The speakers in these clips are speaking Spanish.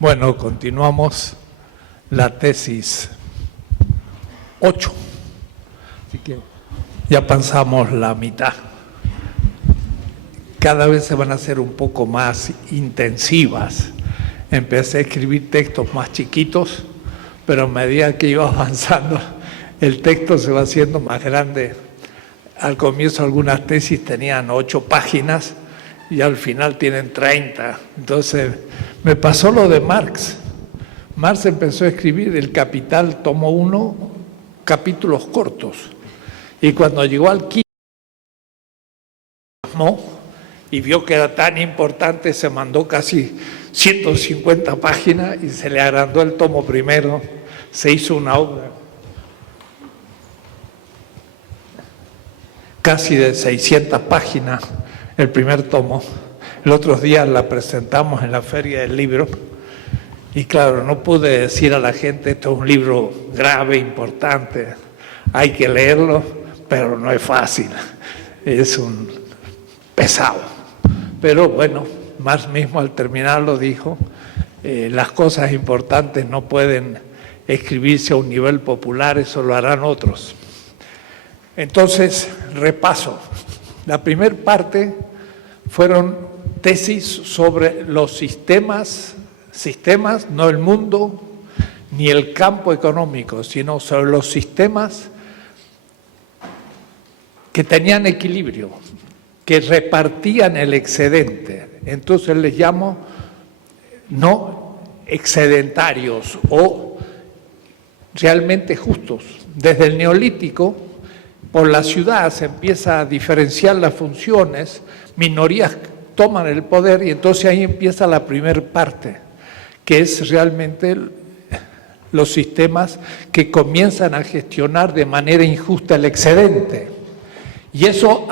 Bueno, continuamos la tesis 8. Así que ya pasamos la mitad. Cada vez se van a hacer un poco más intensivas. Empecé a escribir textos más chiquitos, pero a medida que iba avanzando, el texto se va haciendo más grande. Al comienzo algunas tesis tenían 8 páginas y al final tienen 30. Entonces, me pasó lo de Marx. Marx empezó a escribir El Capital, tomo 1, capítulos cortos. Y cuando llegó al quinto y vio que era tan importante, se mandó casi 150 páginas y se le agrandó el tomo primero. Se hizo una obra casi de 600 páginas, el primer tomo. El otro día la presentamos en la Feria del Libro y claro, no pude decir a la gente, esto es un libro grave, importante, hay que leerlo, pero no es fácil, es un pesado. Pero bueno, Marx mismo al terminarlo dijo, las cosas importantes no pueden escribirse a un nivel popular, eso lo harán otros. Entonces, repaso. La primera parte fueron tesis sobre los sistemas, no el mundo ni el campo económico, sino sobre los sistemas que tenían equilibrio, que repartían el excedente. Entonces les llamo no excedentarios o realmente justos. Desde el Neolítico, por la ciudad se empieza a diferenciar las funciones, minorías toman el poder y entonces ahí empieza la primera parte, que es realmente los sistemas que comienzan a gestionar de manera injusta el excedente. Y eso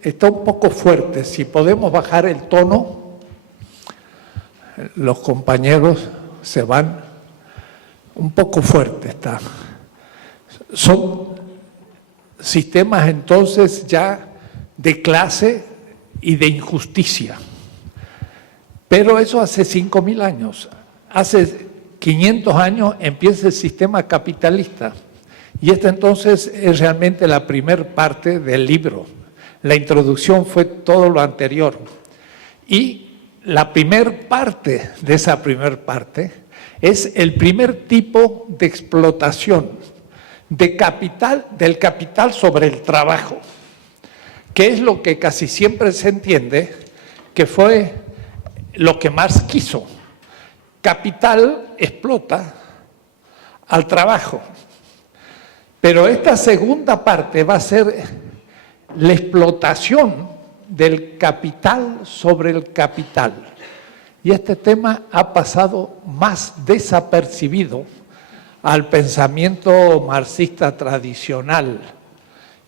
está un poco fuerte. Si podemos bajar el tono, los compañeros se van un poco fuerte. Son sistemas entonces ya de clase y de injusticia. Pero eso hace 5.000 años. Hace 500 años empieza el sistema capitalista. Y esta entonces es realmente la primera parte del libro. La introducción fue todo lo anterior. Y la primera parte de esa primera parte es el primer tipo de explotación del capital sobre el trabajo, que es lo que casi siempre se entiende que fue lo que Marx quiso. Capital explota al trabajo. Pero esta segunda parte va a ser la explotación del capital sobre el capital. Y este tema ha pasado más desapercibido al pensamiento marxista tradicional.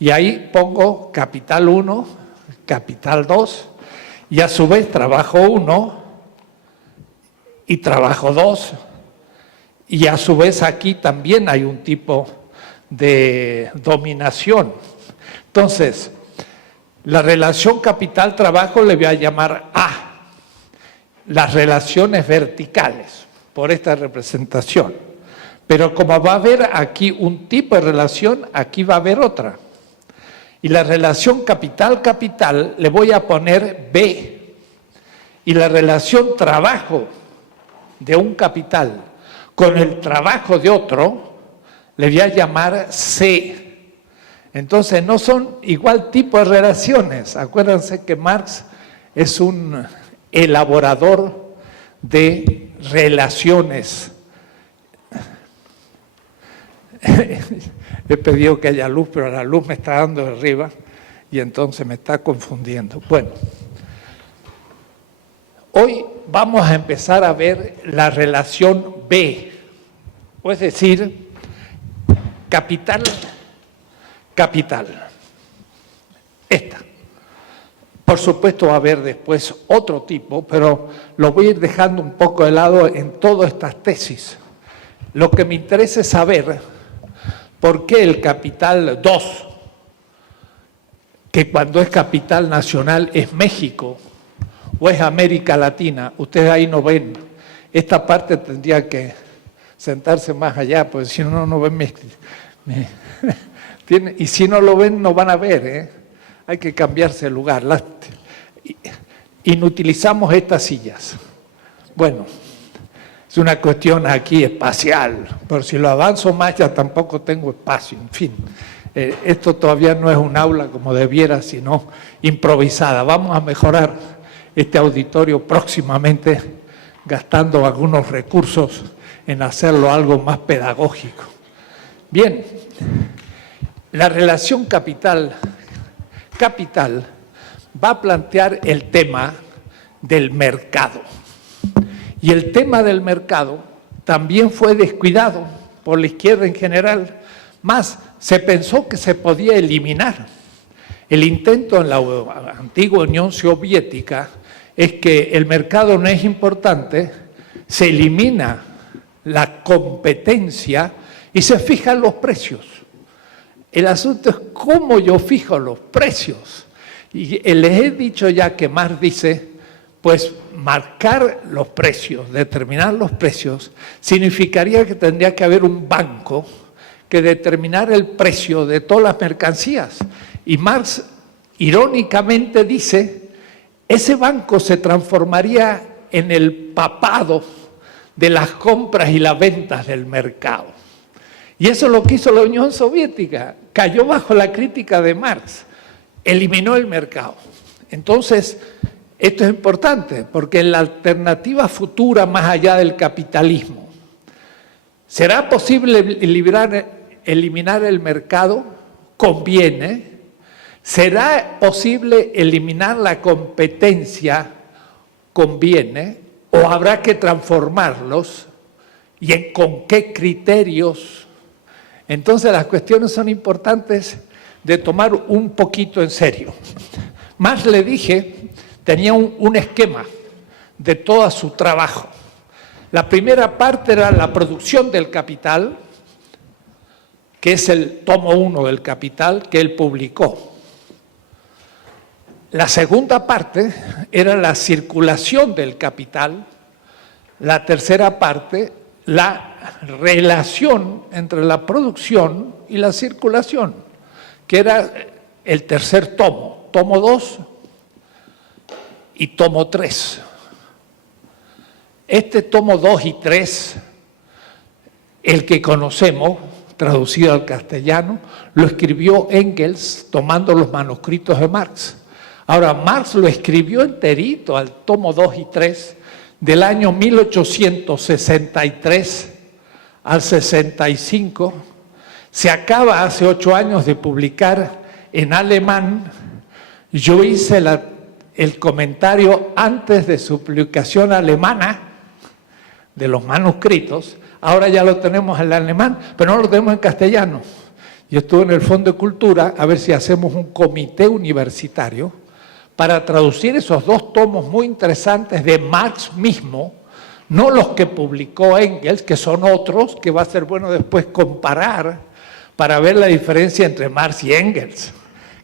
Y ahí pongo capital 1, capital 2, y a su vez trabajo 1 y trabajo 2. Y a su vez aquí también hay un tipo de dominación. Entonces, la relación capital-trabajo le voy a llamar A. Las relaciones verticales, por esta representación. Pero como va a haber aquí un tipo de relación, aquí va a haber otra. Y la relación capital-capital le voy a poner B. Y la relación trabajo de un capital con el trabajo de otro, le voy a llamar C. Entonces no son igual tipo de relaciones. Acuérdense que Marx es un elaborador de relaciones. He pedido que haya luz, pero la luz me está dando de arriba y entonces me está confundiendo. Bueno, hoy vamos a empezar a ver la relación B, o es decir, capital. Esta. Por supuesto va a haber después otro tipo, pero lo voy a ir dejando un poco de lado en todas estas tesis. Lo que me interesa es saber por qué el capital 2, que cuando es capital nacional es México o es América Latina, ustedes ahí no ven, Esta parte tendría que sentarse más allá, porque si no, no ven y si no lo ven, no van a ver, ¿eh? Hay que cambiarse el lugar. Inutilizamos estas sillas. Bueno, es una cuestión aquí espacial, pero si lo avanzo más ya tampoco tengo espacio, en fin. Esto todavía no es un aula como debiera, sino improvisada. Vamos a mejorar este auditorio próximamente gastando algunos recursos en hacerlo algo más pedagógico. Bien, la relación capital-capital va a plantear el tema del mercado. Y el tema del mercado también fue descuidado por la izquierda en general, más se pensó que se podía eliminar. El intento en la antigua Unión Soviética es que el mercado no es importante, se elimina la competencia y se fijan los precios. El asunto es cómo yo fijo los precios. Y les he dicho ya que Marx dice, pues marcar los precios, determinar los precios, significaría que tendría que haber un banco que determinara el precio de todas las mercancías. Y Marx irónicamente dice, ese banco se transformaría en el papado de las compras y las ventas del mercado. Y eso es lo que hizo la Unión Soviética, cayó bajo la crítica de Marx, eliminó el mercado. Entonces, esto es importante, porque en la alternativa futura más allá del capitalismo, ¿será posible eliminar el mercado? Conviene. ¿Será posible eliminar la competencia? Conviene. ¿O habrá que transformarlos? ¿Y con qué criterios? Entonces las cuestiones son importantes de tomar un poquito en serio. Más le dije, tenía un esquema de todo su trabajo. La primera parte era la producción del capital, que es el tomo 1 del Capital que él publicó. La segunda parte era la circulación del capital. La tercera parte, la relación entre la producción y la circulación, que era el tercer tomo, tomo 2 y tomo 3. Este tomo 2 y 3, el que conocemos, traducido al castellano, lo escribió Engels tomando los manuscritos de Marx. Ahora, Marx lo escribió enterito al tomo 2 y 3 del año 1863 al 65. Se acaba hace 8 años de publicar en alemán. Yo hice el comentario antes de su publicación alemana de los manuscritos. Ahora ya lo tenemos en alemán, pero no lo tenemos en castellano. Yo estuve en el Fondo de Cultura a ver si hacemos un comité universitario para traducir esos 2 tomos muy interesantes de Marx mismo, no los que publicó Engels, que son otros, que va a ser bueno después comparar para ver la diferencia entre Marx y Engels,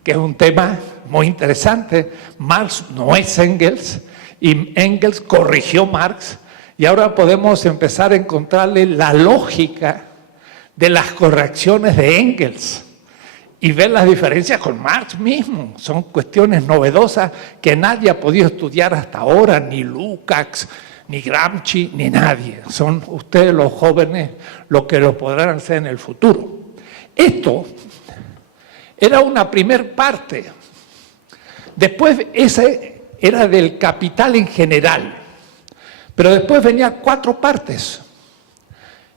que es un tema muy interesante. Marx no es Engels y Engels corrigió Marx y ahora podemos empezar a encontrarle la lógica de las correcciones de Engels y ver las diferencias con Marx mismo. Son cuestiones novedosas que nadie ha podido estudiar hasta ahora, ni Lukács, ni Gramsci, ni nadie. Son ustedes los jóvenes los que lo podrán hacer en el futuro. Esto era una primer parte. Después ese era del capital en general. Pero después venían 4 partes.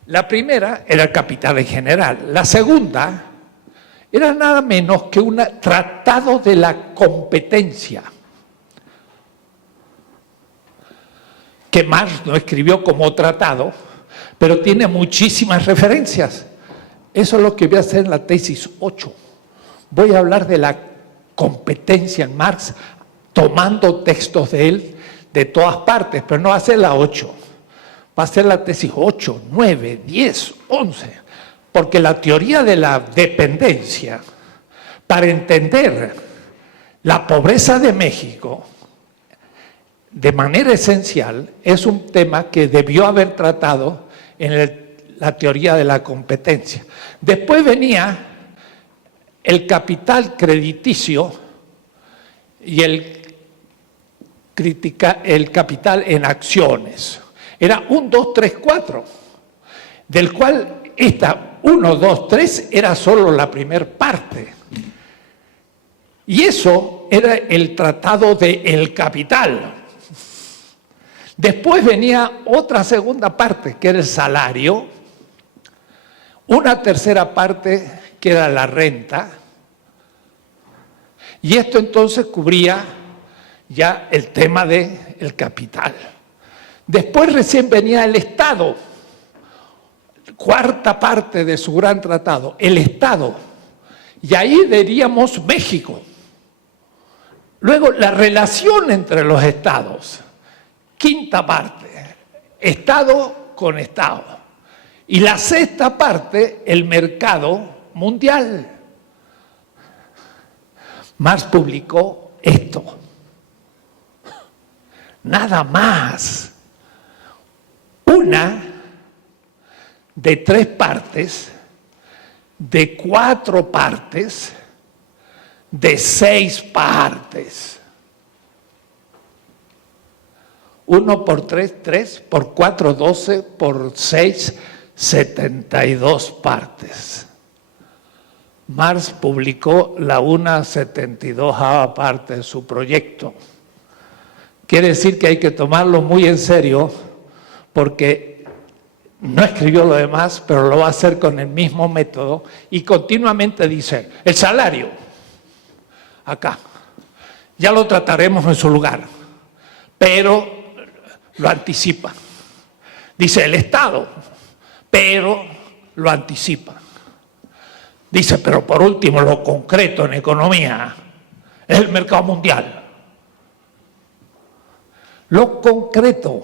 La primera era el capital en general. La segunda era nada menos que un tratado de la competencia, que Marx no escribió como tratado, pero tiene muchísimas referencias. Eso es lo que voy a hacer en la tesis 8. Voy a hablar de la competencia en Marx, tomando textos de él de todas partes, pero no va a ser la 8. Va a ser la tesis 8, 9, 10, 11. Porque la teoría de la dependencia, para entender la pobreza de México, de manera esencial, es un tema que debió haber tratado en la teoría de la competencia. Después venía el capital crediticio y el capital en acciones. Era 1, 2, 3, 4, del cual esta 1, 2, 3 era solo la primera parte. Y eso era el tratado del capital. Después venía otra segunda parte, que era el salario, una tercera parte, que era la renta, y esto entonces cubría ya el tema del capital. Después recién venía el Estado, cuarta parte de su gran tratado, el Estado, y ahí veríamos México. Luego la relación entre los estados, quinta parte, Estado con Estado. Y la sexta parte, el mercado mundial. Marx publicó esto. Nada más. Una de 3 partes, de 4 partes, de 6 partes. 1 por 3, 3, por 4, 12, por 6, 72 partes. Marx publicó la 1/72ª parte de su proyecto. Quiere decir que hay que tomarlo muy en serio, porque no escribió lo demás, pero lo va a hacer con el mismo método, y continuamente dice, el salario, acá, ya lo trataremos en su lugar, pero lo anticipa. Dice el Estado, pero lo anticipa. Dice, pero por último, lo concreto en economía es el mercado mundial. Lo concreto,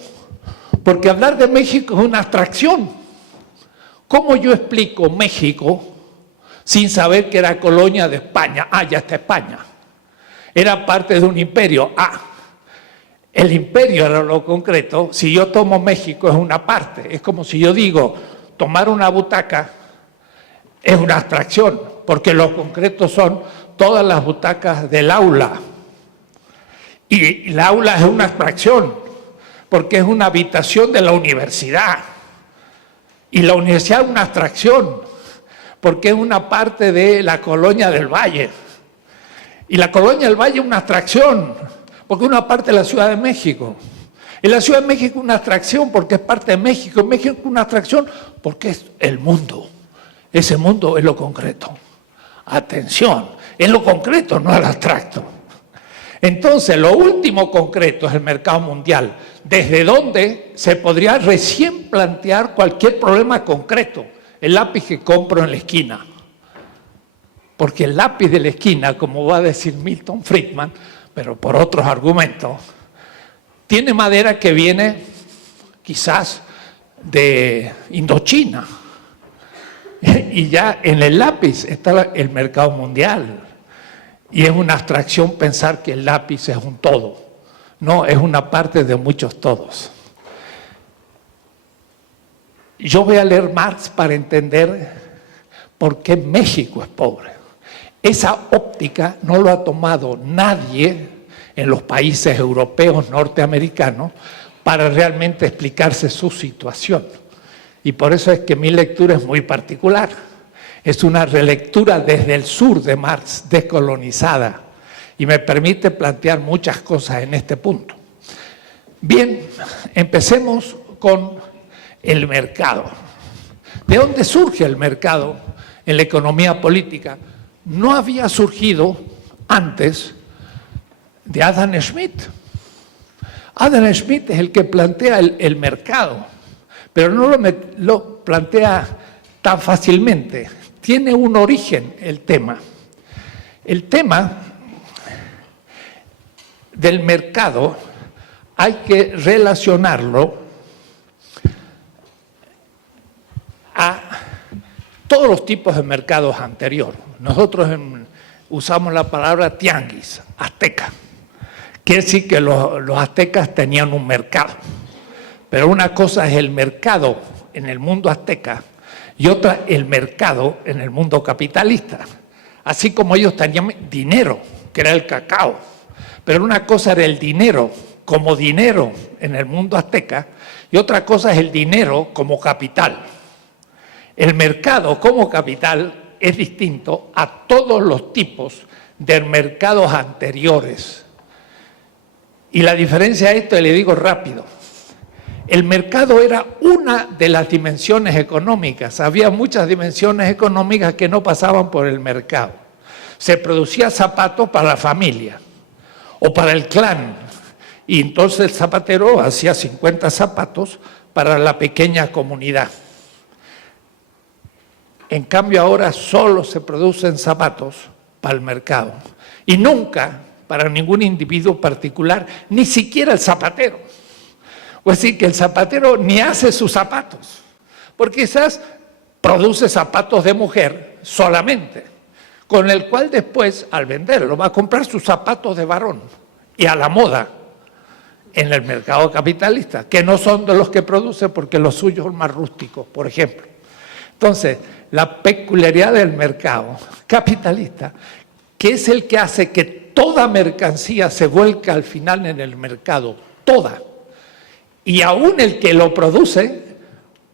porque hablar de México es una abstracción. ¿Cómo yo explico México sin saber que era colonia de España? Ah, ya está España. Era parte de un imperio. Ah, el imperio era lo concreto. Si yo tomo México es una parte. Es como si yo digo, tomar una butaca es una abstracción, porque lo concreto son todas las butacas del aula. Y el aula es una abstracción, porque es una habitación de la universidad. Y la universidad es una abstracción, porque es una parte de la colonia del Valle. Y la colonia del Valle es una abstracción, porque es una parte de la Ciudad de México. Y la Ciudad de México es una abstracción porque es parte de México. Y México es una abstracción porque es el mundo. Ese mundo es lo concreto. Atención, es lo concreto, no el abstracto. Entonces, lo último concreto es el mercado mundial, desde donde se podría recién plantear cualquier problema concreto. El lápiz que compro en la esquina. Porque el lápiz de la esquina, como va a decir Milton Friedman, pero por otros argumentos, tiene madera que viene quizás de Indochina. Y ya en el lápiz está el mercado mundial. Y es una abstracción pensar que el lápiz es un todo. No, es una parte de muchos todos. Yo voy a leer Marx para entender por qué México es pobre. Esa óptica no lo ha tomado nadie en los países europeos, norteamericanos, para realmente explicarse su situación. Y por eso es que mi lectura es muy particular. Es una relectura desde el sur de Marx, descolonizada, y me permite plantear muchas cosas en este punto. Bien, empecemos con el mercado. ¿De dónde surge el mercado en la economía política? No había surgido antes de Adam Smith. Adam Smith es el que plantea el mercado, pero no lo plantea tan fácilmente. Tiene un origen el tema. El tema del mercado hay que relacionarlo a todos los tipos de mercados anteriores. Nosotros usamos la palabra tianguis, azteca, Quiere decir que los aztecas tenían un mercado. Pero una cosa es el mercado en el mundo azteca y otra el mercado en el mundo capitalista. Así como ellos tenían dinero, que era el cacao. Pero una cosa era el dinero como dinero en el mundo azteca y otra cosa es el dinero como capital. El mercado como capital es distinto a todos los tipos de mercados anteriores. Y la diferencia de esto, le digo rápido, el mercado era una de las dimensiones económicas. Había muchas dimensiones económicas que no pasaban por el mercado. Se producía zapatos para la familia o para el clan. Y entonces el zapatero hacía 50 zapatos para la pequeña comunidad. En cambio ahora solo se producen zapatos para el mercado. Y nunca para ningún individuo particular, ni siquiera el zapatero. O es decir, que el zapatero ni hace sus zapatos, porque quizás produce zapatos de mujer solamente, con el cual después, al venderlo, va a comprar sus zapatos de varón y a la moda en el mercado capitalista, que no son de los que produce porque los suyos son más rústicos, por ejemplo. Entonces, la peculiaridad del mercado capitalista, que es el que hace que toda mercancía se vuelca al final en el mercado, toda. Y aún el que lo produce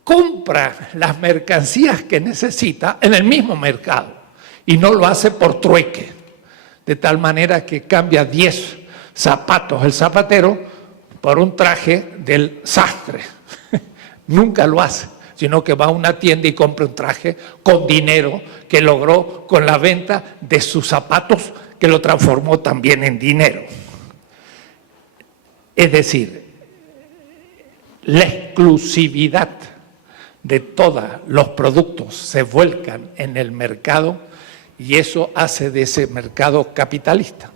compra las mercancías que necesita en el mismo mercado y no lo hace por trueque, de tal manera que cambia 10 zapatos el zapatero por un traje del sastre. Nunca lo hace, sino que va a una tienda y compra un traje con dinero que logró con la venta de sus zapatos, que lo transformó también en dinero. Es decir, la exclusividad de todos los productos se vuelcan en el mercado y eso hace de ese mercado capitalista.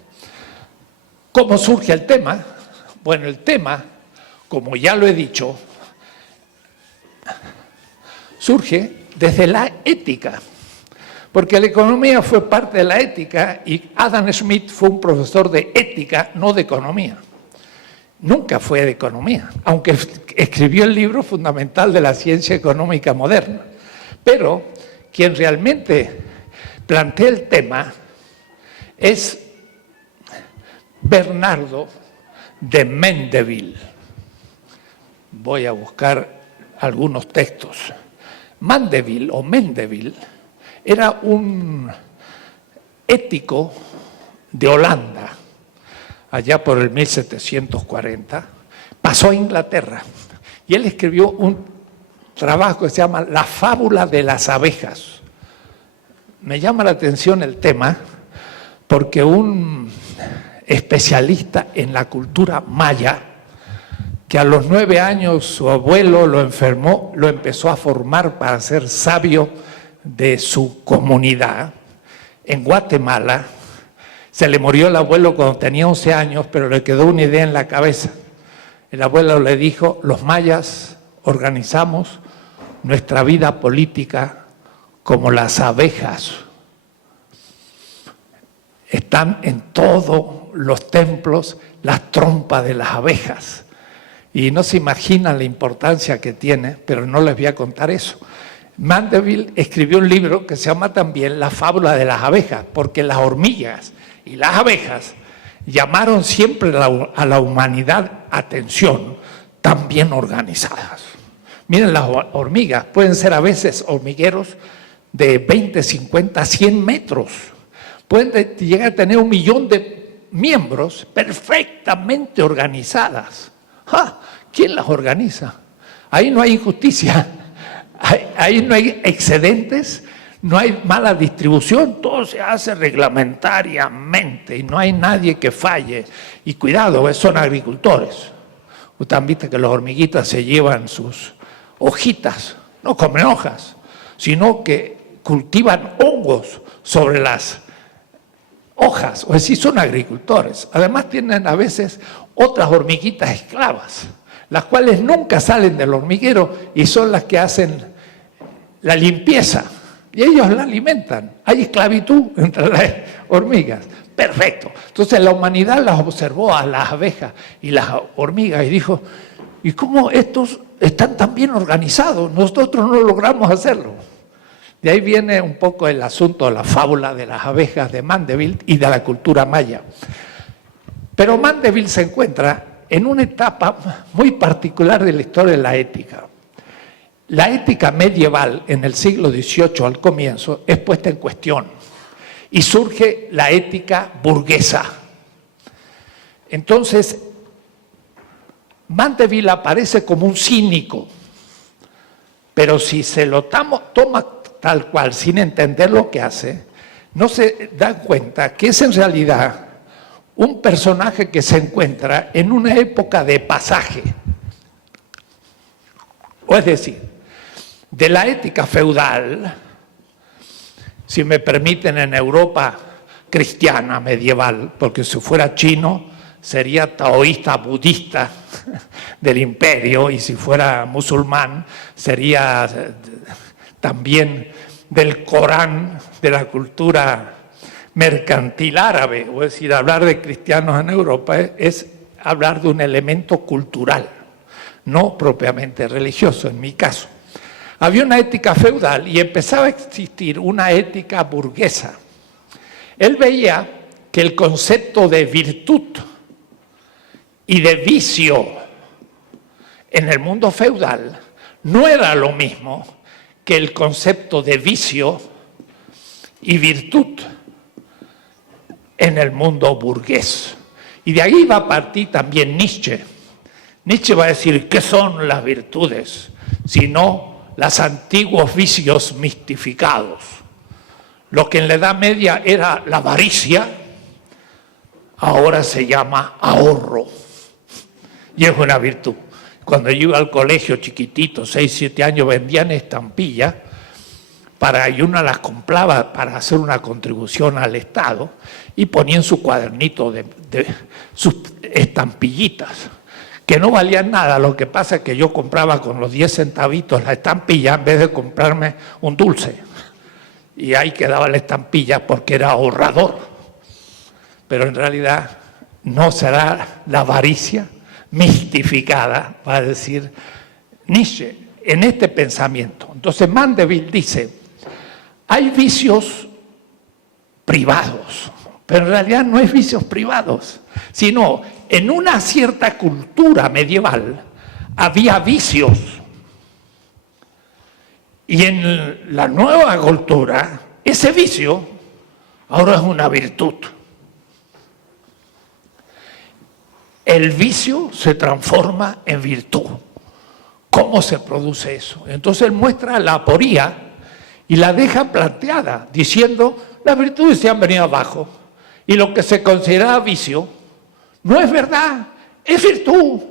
¿Cómo surge el tema? Bueno, el tema, como ya lo he dicho, surge desde la ética, porque la economía fue parte de la ética y Adam Smith fue un profesor de ética, no de economía. Nunca fue de economía, aunque escribió el libro fundamental de la ciencia económica moderna. Pero quien realmente plantea el tema es Bernardo de Mendeville. Voy a buscar algunos textos. Mendeville era un ético de Holanda, allá por el 1740, pasó a Inglaterra y él escribió un trabajo que se llama La fábula de las abejas. Me llama la atención el tema porque un especialista en la cultura maya, que a los 9 años su abuelo lo enfermó, lo empezó a formar para ser sabio de su comunidad, en Guatemala. Se le murió el abuelo cuando tenía 11 años, pero le quedó una idea en la cabeza. El abuelo le dijo, los mayas organizamos nuestra vida política como las abejas. Están en todos los templos las trompas de las abejas. Y no se imaginan la importancia que tiene, pero no les voy a contar eso. Mandeville escribió un libro que se llama también La fábula de las abejas, porque las hormigas y las abejas llamaron siempre a la humanidad atención, tan bien organizadas. Miren, las hormigas pueden ser a veces hormigueros de 20, 50, 100 metros. Pueden llegar a tener 1 millón de miembros perfectamente organizadas. ¡Ja! ¿Quién las organiza? Ahí no hay injusticia, ahí no hay excedentes, no hay mala distribución, todo se hace reglamentariamente y no hay nadie que falle. Y cuidado, son agricultores. Ustedes han visto que las hormiguitas se llevan sus hojitas, no comen hojas, sino que cultivan hongos sobre las hojas, o decir, son agricultores. Además tienen a veces otras hormiguitas esclavas, las cuales nunca salen del hormiguero y son las que hacen la limpieza. Y ellos la alimentan. Hay esclavitud entre las hormigas. perfecto. Entonces la humanidad las observó a las abejas y las hormigas y dijo, ¿y cómo estos están tan bien organizados? Nosotros no logramos hacerlo. De ahí viene un poco el asunto de la fábula de las abejas de Mandeville y de la cultura maya. Pero Mandeville se encuentra en una etapa muy particular de la historia de la ética. La ética medieval en el siglo XVIII al comienzo es puesta en cuestión y surge la ética burguesa. Entonces, Mandeville aparece como un cínico, pero si se lo toma tal cual, sin entender lo que hace, no se dan cuenta que es en realidad un personaje que se encuentra en una época de pasaje. O es decir, de la ética feudal, si me permiten, en Europa cristiana medieval, porque si fuera chino sería taoísta, budista del imperio, y si fuera musulmán sería también del Corán, de la cultura mercantil árabe. Es decir, hablar de cristianos en Europa es hablar de un elemento cultural, no propiamente religioso, en mi caso. Había una ética feudal y empezaba a existir una ética burguesa. Él veía que el concepto de virtud y de vicio en el mundo feudal no era lo mismo que el concepto de vicio y virtud en el mundo burgués. Y de ahí va a partir también Nietzsche. Nietzsche va a decir, ¿qué son las virtudes? Sino los antiguos vicios mistificados. Lo que en la Edad Media era la avaricia, ahora se llama ahorro. Y es una virtud. Cuando yo iba al colegio chiquitito, 6, 7 años, vendían estampillas y uno las compraba para hacer una contribución al Estado y ponía en su cuadernito de sus estampillitas, que no valían nada. Lo que pasa es que yo compraba con los 10 centavitos la estampilla en vez de comprarme un dulce. Y ahí quedaba la estampilla porque era ahorrador. Pero en realidad no será la avaricia mistificada, va a decir Nietzsche, en este pensamiento. Entonces Mandeville dice, hay vicios privados, pero en realidad no es vicios privados, sino en una cierta cultura medieval había vicios. Y en la nueva cultura, ese vicio ahora es una virtud. El vicio se transforma en virtud. ¿Cómo se produce eso? Entonces él muestra la aporía y la deja planteada, diciendo, las virtudes se han venido abajo y lo que se considera vicio no es verdad, es virtud.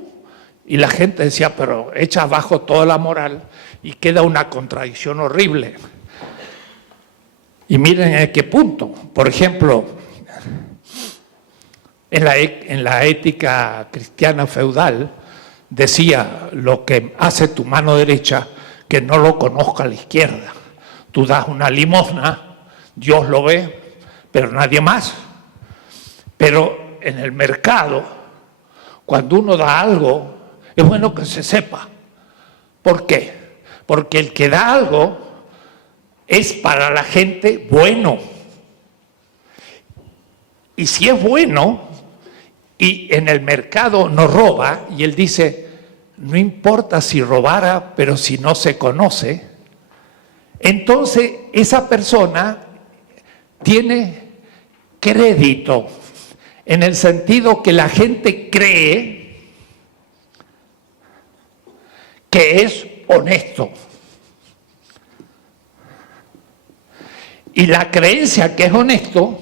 Y la gente decía, pero echa abajo toda la moral y queda una contradicción horrible. Y miren en qué punto. Por ejemplo, en la ética cristiana feudal decía, lo que hace tu mano derecha, que no lo conozca la izquierda. Tú das una limosna, Dios lo ve, pero nadie más. Pero en el mercado, cuando uno da algo, es bueno que se sepa. ¿Por qué? Porque el que da algo es para la gente bueno. Y si es bueno y en el mercado no roba, y él dice, no importa si robara, pero si no se conoce, entonces esa persona tiene crédito, en el sentido que la gente cree que es honesto. Y la creencia que es honesto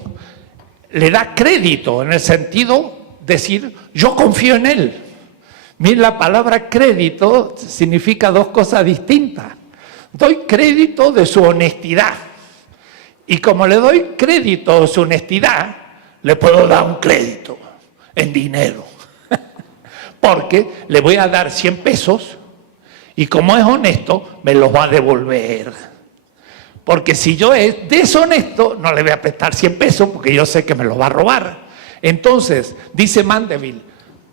le da crédito, en el sentido de decir, yo confío en él. Miren, la palabra crédito significa dos cosas distintas. Doy crédito de su honestidad. Y como le doy crédito de su honestidad, le puedo dar un crédito en dinero. Porque le voy a dar 100 pesos y como es honesto, me los va a devolver. Porque si yo es deshonesto, no le voy a prestar 100 pesos porque yo sé que me lo va a robar. Entonces, dice Mandeville,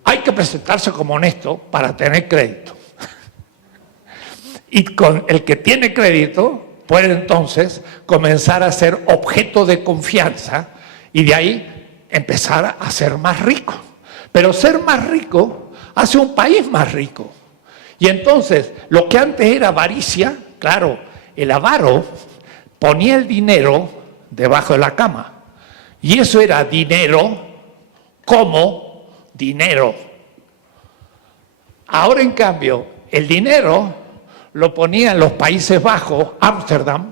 hay que presentarse como honesto para tener crédito. Y con el que tiene crédito puede entonces comenzar a ser objeto de confianza y de ahí empezar a ser más rico. Pero ser más rico hace un país más rico. Y entonces, lo que antes era avaricia, claro, el avaro ponía el dinero debajo de la cama. Y eso era dinero como dinero. Ahora, en cambio, el dinero lo ponía en los Países Bajos, Ámsterdam,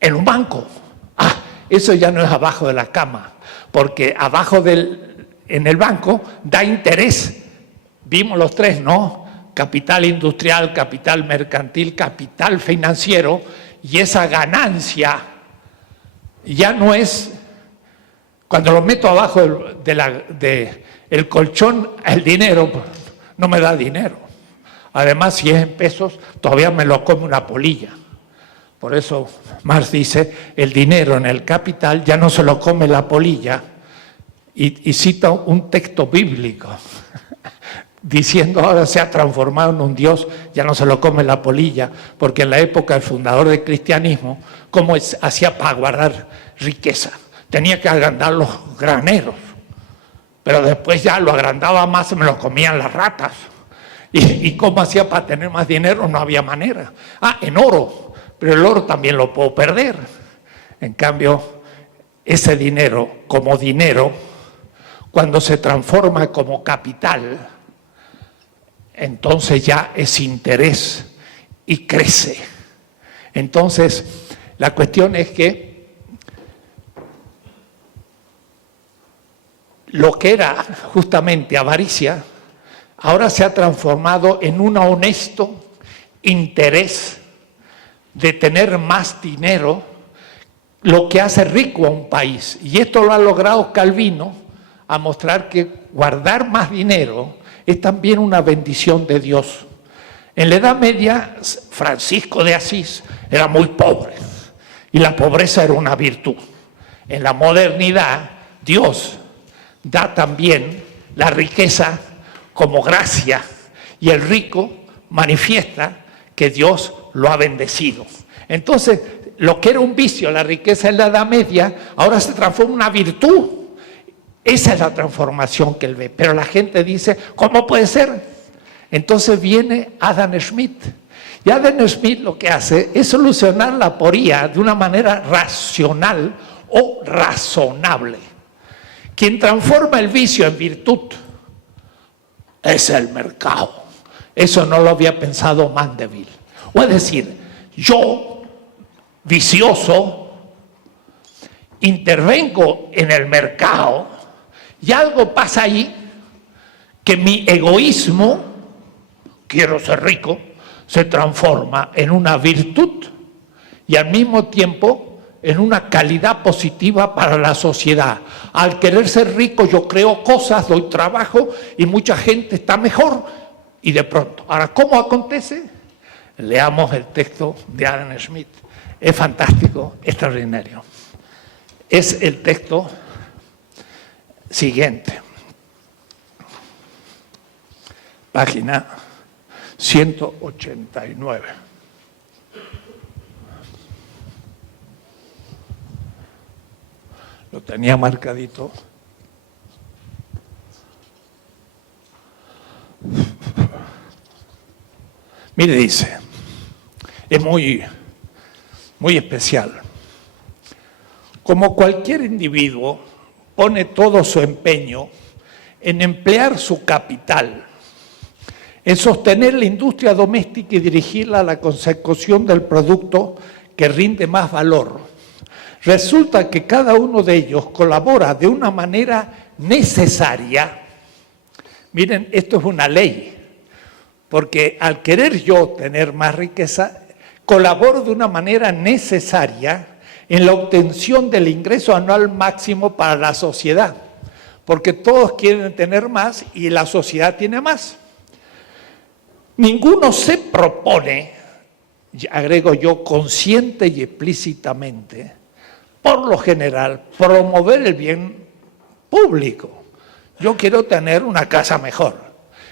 en un banco. Ah, eso ya no es abajo de la cama, porque abajo en el banco da interés. Vimos los tres, ¿no? Capital industrial, capital mercantil, capital financiero, y esa ganancia ya no es, cuando lo meto abajo del colchón, el dinero no me da dinero. Además, si es en pesos, todavía me lo come una polilla. Por eso Marx dice, el dinero en el capital ya no se lo come la polilla, y cita un texto bíblico diciendo ahora se ha transformado en un Dios, ya no se lo come la polilla, porque en la época del fundador del cristianismo, ¿cómo hacía para guardar riqueza? Tenía que agrandar los graneros, pero después ya lo agrandaba más, se me lo comían las ratas. ¿Y cómo hacía para tener más dinero? No había manera. Ah, en oro, pero el oro también lo puedo perder. En cambio, ese dinero, como dinero, cuando se transforma como capital, entonces ya es interés y crece. Entonces, la cuestión es que lo que era justamente avaricia, ahora se ha transformado en un honesto interés de tener más dinero, lo que hace rico a un país. Y esto lo ha logrado Calvino, a mostrar que guardar más dinero es también una bendición de Dios. En la Edad Media, Francisco de Asís era muy pobre y la pobreza era una virtud. En la modernidad, Dios da también la riqueza como gracia y el rico manifiesta que Dios lo ha bendecido. Entonces, lo que era un vicio, la riqueza en la Edad Media, ahora se transforma en una virtud. Esa es la transformación que él ve. Pero la gente dice, ¿cómo puede ser? Entonces viene Adam Smith. Y Adam Smith lo que hace es solucionar la aporía de una manera racional o razonable. Quien transforma el vicio en virtud es el mercado. Eso no lo había pensado Mandeville. O es decir, yo, vicioso, intervengo en el mercado y algo pasa ahí que mi egoísmo, quiero ser rico, se transforma en una virtud y al mismo tiempo en una calidad positiva para la sociedad. Al querer ser rico yo creo cosas, doy trabajo y mucha gente está mejor y de pronto. Ahora, ¿cómo acontece? Leamos el texto de Adam Smith. Es fantástico, extraordinario. Es el texto siguiente. Página 189. Lo tenía marcadito. Mire, dice, es muy especial. Como cualquier individuo pone todo su empeño en emplear su capital, en sostener la industria doméstica y dirigirla a la consecución del producto que rinde más valor, resulta que cada uno de ellos colabora de una manera necesaria. Miren, esto es una ley, porque al querer yo tener más riqueza, colaboro de una manera necesaria en la obtención del ingreso anual máximo para la sociedad, porque todos quieren tener más y la sociedad tiene más. Ninguno se propone y agrego yo, consciente y explícitamente, por lo general, promover el bien público. Yo quiero tener una casa mejor.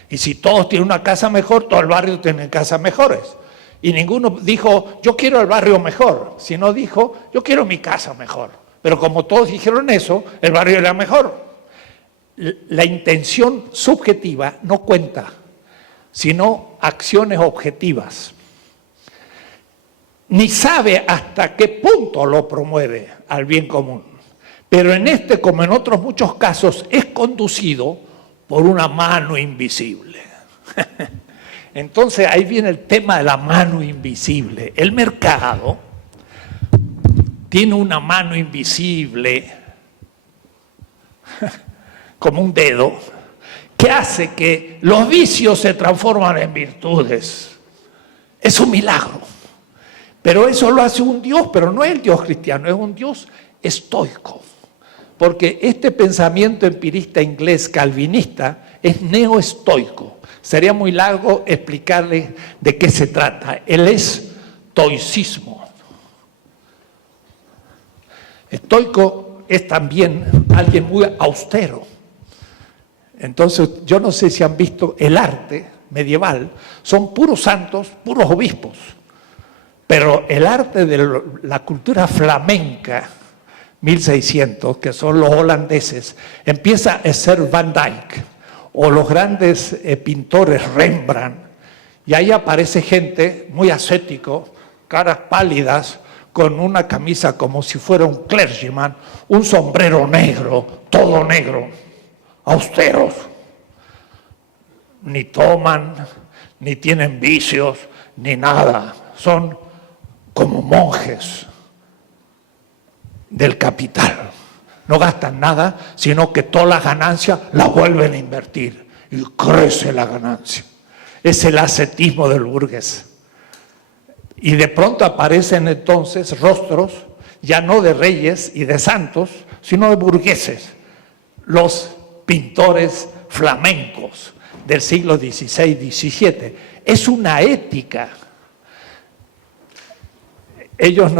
Y si todos tienen una casa mejor, todo el barrio tiene casas mejores. Y ninguno dijo, yo quiero el barrio mejor, sino dijo, yo quiero mi casa mejor. Pero como todos dijeron eso, el barrio era mejor. La intención subjetiva no cuenta, sino acciones objetivas. Ni sabe hasta qué punto lo promueve al bien común. Pero en este, como en otros muchos casos, es conducido por una mano invisible. Entonces ahí viene el tema de la mano invisible. El mercado tiene una mano invisible, como un dedo, que hace que los vicios se transforman en virtudes. Es un milagro. Pero eso lo hace un Dios, pero no es el Dios cristiano, es un Dios estoico. Porque este pensamiento empirista inglés calvinista es neoestoico. Sería muy largo explicarle de qué se trata. El estoicismo. Estoico es también alguien muy austero. Entonces, yo no sé si han visto el arte medieval, son puros santos, puros obispos. Pero el arte de la cultura flamenca, 1600, que son los holandeses, empieza a ser Van Dyck, o los grandes pintores Rembrandt, y ahí aparece gente muy ascético, caras pálidas, con una camisa como si fuera un clergyman, un sombrero negro, todo negro, austeros. Ni toman, ni tienen vicios, ni nada. Son como monjes del capital. No gastan nada, sino que todas las ganancias las vuelven a invertir y crece la ganancia. Es el ascetismo del burgués. Y de pronto aparecen entonces rostros, ya no de reyes y de santos, sino de burgueses, los pintores flamencos del siglo XVI, XVII. Es una ética. Ellos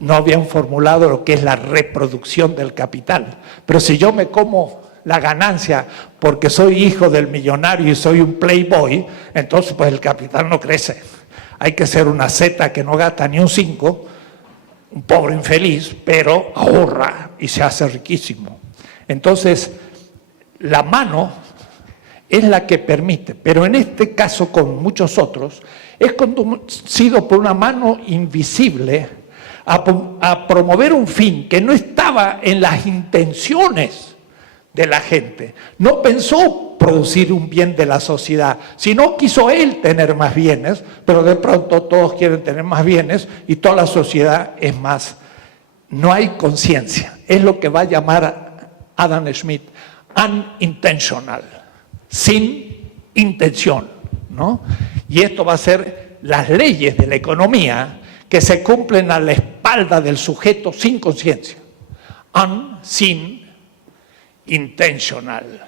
no habían formulado lo que es la reproducción del capital. Pero si yo me como la ganancia porque soy hijo del millonario y soy un playboy, entonces pues el capital no crece. Hay que ser una zeta que no gasta ni un 5, un pobre infeliz, pero ahorra y se hace riquísimo. Entonces, la mano es la que permite, pero en este caso, con muchos otros, es conducido por una mano invisible a promover un fin que no estaba en las intenciones de la gente. No pensó producir un bien de la sociedad, sino quiso él tener más bienes, pero de pronto todos quieren tener más bienes y toda la sociedad es más. No hay conciencia. Es lo que va a llamar Adam Smith unintentional, sin intención, ¿no? Y esto va a ser las leyes de la economía que se cumplen a la espalda del sujeto sin conciencia. Sin intentional.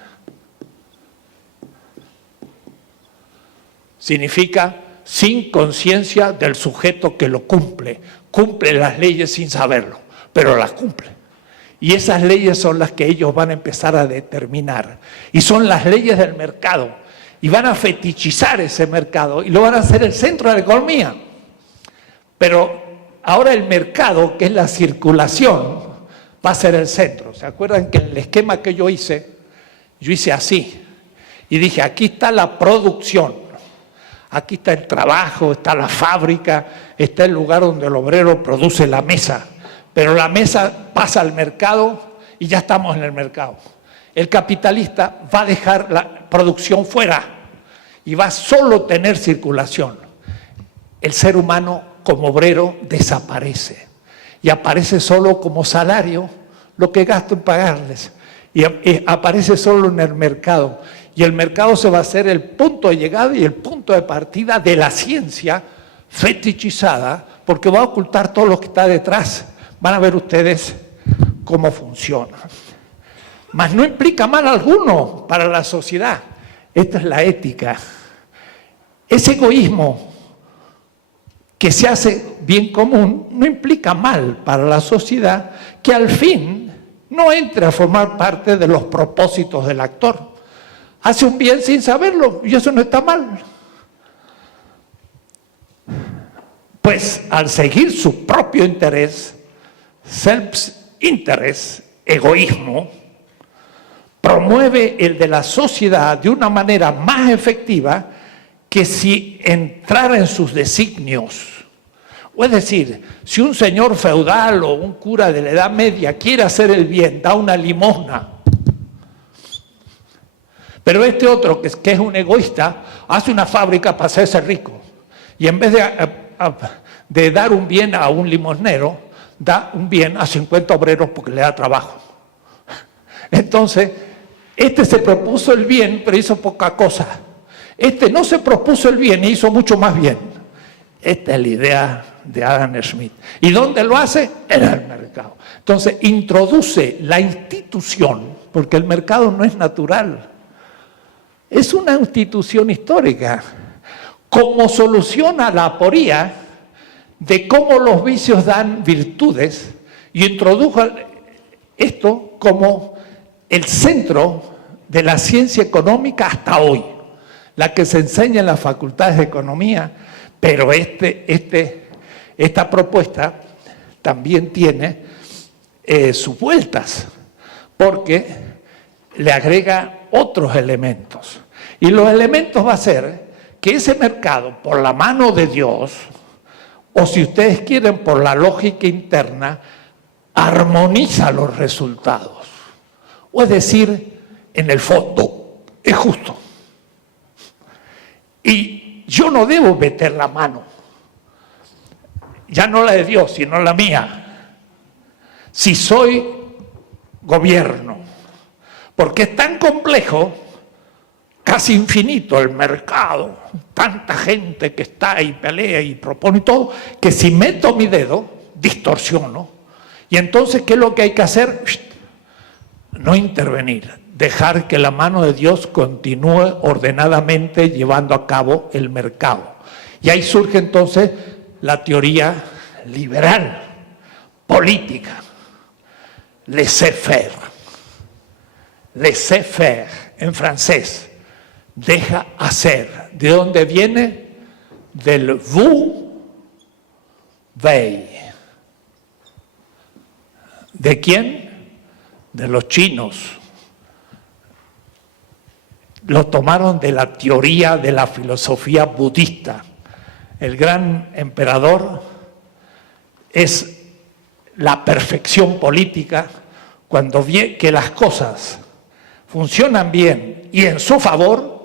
Significa sin conciencia del sujeto que lo cumple. Cumple las leyes sin saberlo, pero las cumple. Y esas leyes son las que ellos van a empezar a determinar. Y son las leyes del mercado. Y van a fetichizar ese mercado y lo van a hacer el centro de la economía. Pero ahora el mercado, que es la circulación, va a ser el centro. ¿Se acuerdan que en el esquema que yo hice así? Y dije, aquí está la producción, aquí está el trabajo, está la fábrica, está el lugar donde el obrero produce la mesa. Pero la mesa pasa al mercado y ya estamos en el mercado. El capitalista va a dejar la producción fuera y va a solo tener circulación. El ser humano como obrero desaparece y aparece solo como salario lo que gasto en pagarles y aparece solo en el mercado. Y el mercado se va a hacer el punto de llegada y el punto de partida de la ciencia fetichizada, porque va a ocultar todo lo que está detrás. Van a ver ustedes cómo funciona. Mas no implica mal alguno para la sociedad. Esta es la ética. Ese egoísmo que se hace bien común no implica mal para la sociedad que al fin no entre a formar parte de los propósitos del actor. Hace un bien sin saberlo y eso no está mal. Pues al seguir su propio interés, self-interest, egoísmo, promueve el de la sociedad de una manera más efectiva que si entrara en sus designios. O es decir, si un señor feudal o un cura de la Edad Media quiere hacer el bien, da una limosna. Pero este otro, que es un egoísta, hace una fábrica para hacerse rico. Y en vez de dar un bien a un limosnero, da un bien a 50 obreros porque le da trabajo. Entonces, este se propuso el bien, pero hizo poca cosa. Este no se propuso el bien y hizo mucho más bien. Esta es la idea de Adam Smith. ¿Y dónde lo hace? En el mercado. Entonces, introduce la institución, porque el mercado no es natural. Es una institución histórica. Como solución a la aporía de cómo los vicios dan virtudes, y introdujo esto como el centro de la ciencia económica hasta hoy, la que se enseña en las facultades de economía, pero esta propuesta también tiene sus vueltas, porque le agrega otros elementos. Y los elementos va a ser que ese mercado, por la mano de Dios, o si ustedes quieren, por la lógica interna, armoniza los resultados. O es decir, en el fondo, es justo. Y yo no debo meter la mano, ya no la de Dios, sino la mía, si soy gobierno, porque es tan complejo, casi infinito el mercado, tanta gente que está y pelea y propone todo, que si meto mi dedo, distorsiono. Y entonces, ¿qué es lo que hay que hacer? No intervenir, dejar que la mano de Dios continúe ordenadamente llevando a cabo el mercado. Y ahí surge entonces la teoría liberal, política, laissez-faire. Laissez-faire, en francés, deja hacer. ¿De dónde viene? Del vous veille. ¿De quién? De los chinos. Lo tomaron de la teoría de la filosofía budista. El gran emperador es la perfección política cuando ve que las cosas funcionan bien y en su favor,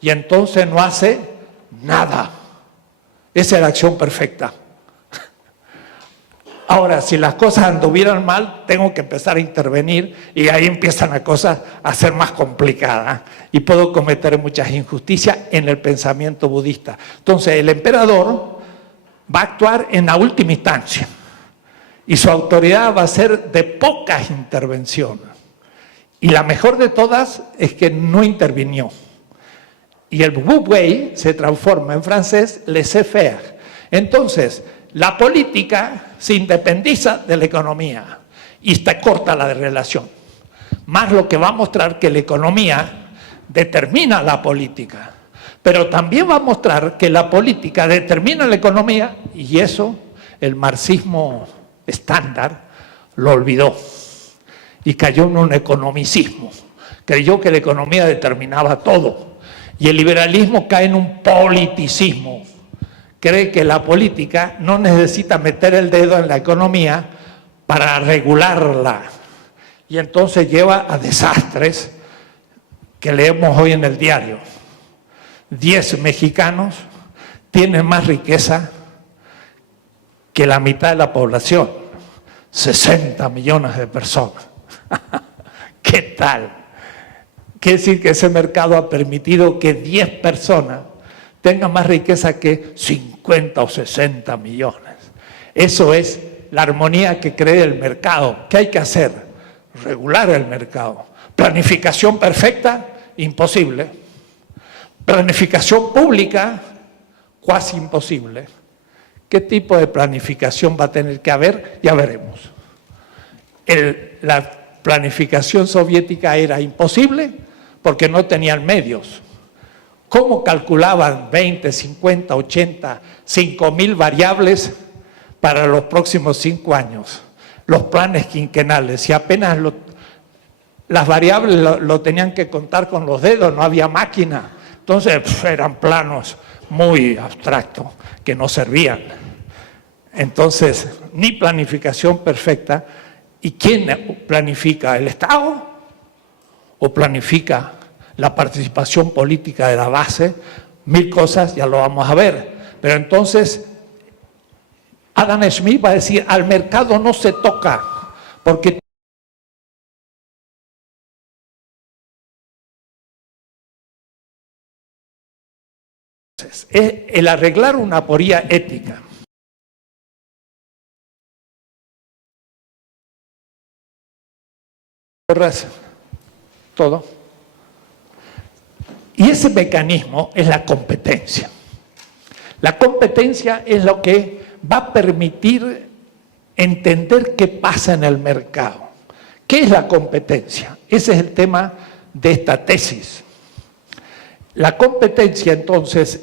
y entonces no hace nada. Esa es la acción perfecta. Ahora, si las cosas anduvieran mal, tengo que empezar a intervenir y ahí empiezan las cosas a ser más complicadas y puedo cometer muchas injusticias en el pensamiento budista. Entonces, el emperador va a actuar en la última instancia y su autoridad va a ser de pocas intervenciones. Y la mejor de todas es que no intervinió. Y el vous voyez se transforma en francés laissez-faire. Entonces, la política se independiza de la economía y está corta la relación. Más lo que va a mostrar que la economía determina la política, pero también va a mostrar que la política determina la economía, y eso el marxismo estándar lo olvidó y cayó en un economicismo. Creyó que la economía determinaba todo. Y el liberalismo cae en un politicismo. Cree que la política no necesita meter el dedo en la economía para regularla. Y entonces lleva a desastres que leemos hoy en el diario. 10 mexicanos tienen más riqueza que la mitad de la población. 60 millones de personas. ¿Qué tal? Quiere decir que ese mercado ha permitido que 10 personas tengan más riqueza que 50 o 60 millones. Eso es la armonía que cree el mercado. ¿Qué hay que hacer? Regular el mercado. Planificación perfecta, imposible. Planificación pública, cuasi imposible. ¿Qué tipo de planificación va a tener que haber? Ya veremos. La planificación soviética era imposible porque no tenían medios. ¿Cómo calculaban 20, 50, 80, 5.000 variables para los próximos 5 años? Los planes quinquenales, y apenas las variables lo tenían que contar con los dedos, no había máquina. Entonces eran planos muy abstractos que no servían. Entonces, ni planificación perfecta. ¿Y quién planifica? ¿El Estado? ¿O planifica la participación política de la base? 1000 cosas, ya lo vamos a ver. Pero entonces, Adam Smith va a decir, al mercado no se toca, porque es el arreglar una aporía ética. Todo. Y ese mecanismo es la competencia. La competencia es lo que va a permitir entender qué pasa en el mercado. ¿Qué es la competencia? Ese es el tema de esta tesis. La competencia, entonces,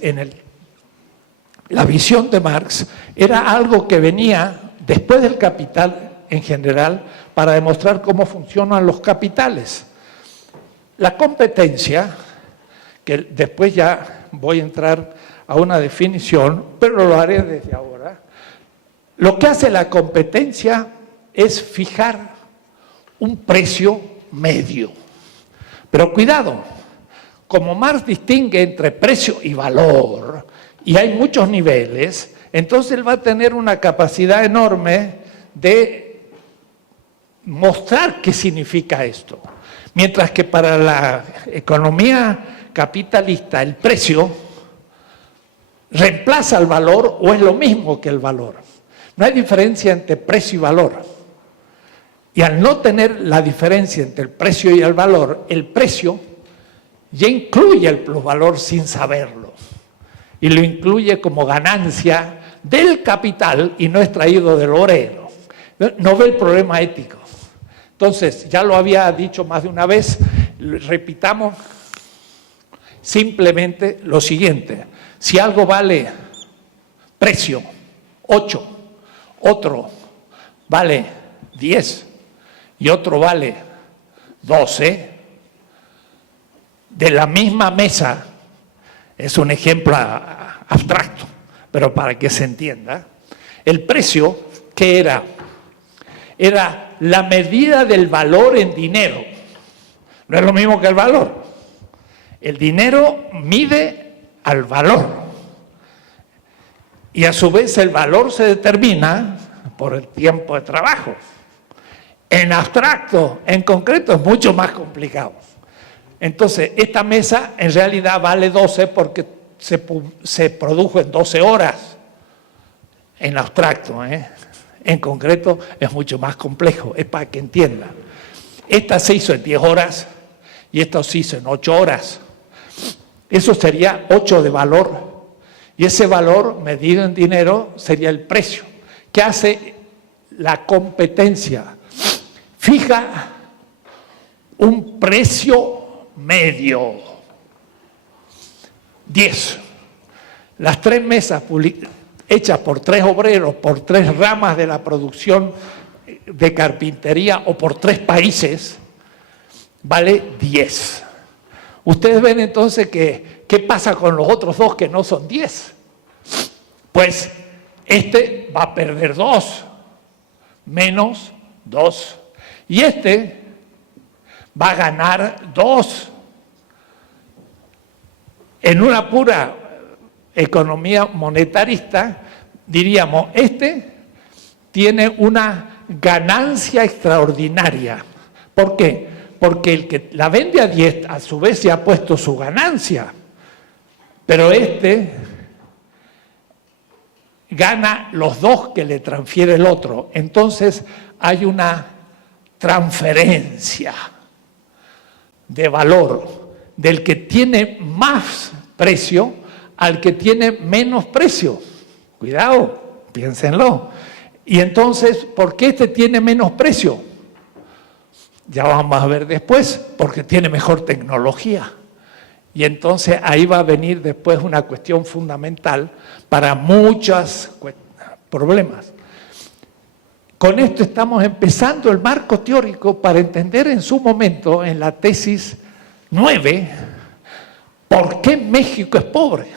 la visión de Marx, era algo que venía después del Capital en general para demostrar cómo funcionan los capitales. La competencia, que después ya voy a entrar a una definición, pero lo haré desde ahora. Lo que hace la competencia es fijar un precio medio. Pero cuidado, como Marx distingue entre precio y valor, y hay muchos niveles, entonces él va a tener una capacidad enorme de mostrar qué significa esto. Mientras que para la economía capitalista el precio reemplaza el valor o es lo mismo que el valor. No hay diferencia entre precio y valor. Y al no tener la diferencia entre el precio y el valor, el precio ya incluye el plusvalor sin saberlo. Y lo incluye como ganancia del capital y no es traído del obrero. No ve el problema ético. Entonces, ya lo había dicho más de una vez, repitamos simplemente lo siguiente. Si algo vale precio 8, otro vale 10 y otro vale 12, de la misma mesa, es un ejemplo abstracto, pero para que se entienda, el precio, ¿qué era? Era la medida del valor en dinero. No es lo mismo que el valor. El dinero mide al valor. Y a su vez el valor se determina por el tiempo de trabajo. En abstracto, en concreto, es mucho más complicado. Entonces, esta mesa en realidad vale 12 porque se produjo en 12 horas. En abstracto, En concreto es mucho más complejo, es para que entiendan. Esta se hizo en 10 horas y esta se hizo en 8 horas. Eso sería 8 de valor. Y ese valor medido en dinero sería el precio. ¿Qué hace la competencia? Fija un precio medio. 10. Las 3 mesas hechas por 3 obreros, por 3 ramas de la producción de carpintería o por 3 países, vale 10. Ustedes ven entonces que, ¿qué pasa con los otros 2 que no son 10? Pues este va a perder 2, menos 2. Y este va a ganar 2. En una pura economía monetarista, diríamos, este tiene una ganancia extraordinaria. ¿Por qué? Porque el que la vende a 10 a su vez se ha puesto su ganancia, pero este gana los 2 que le transfiere el otro. Entonces hay una transferencia de valor del que tiene más precio al que tiene menos precio. Cuidado. piénsenlo. Y entonces, ¿por qué este tiene menos precio? Ya vamos a ver después, porque tiene mejor tecnología. Y entonces ahí va a venir después una cuestión fundamental para muchos problemas. Con esto estamos empezando el marco teórico para entender en su momento, en la tesis 9, por qué México es pobre.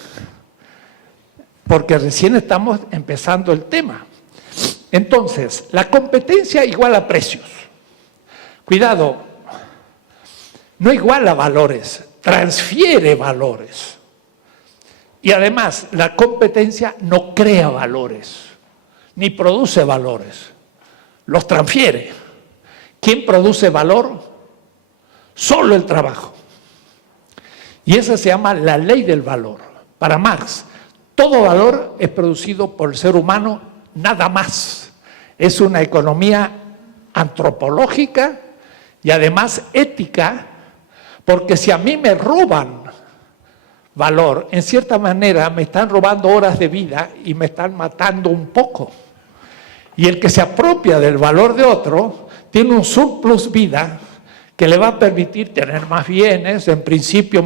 Porque recién estamos empezando el tema. Entonces, la competencia igual a precios. Cuidado, no iguala valores, transfiere valores. Y además, la competencia no crea valores, ni produce valores, los transfiere. ¿Quién produce valor? Solo el trabajo. Y esa se llama la ley del valor. Para Marx, todo valor es producido por el ser humano, nada más. Es una economía antropológica y además ética, porque si a mí me roban valor, en cierta manera me están robando horas de vida y me están matando un poco. Y el que se apropia del valor de otro tiene un surplus vida que le va a permitir tener más bienes, en principio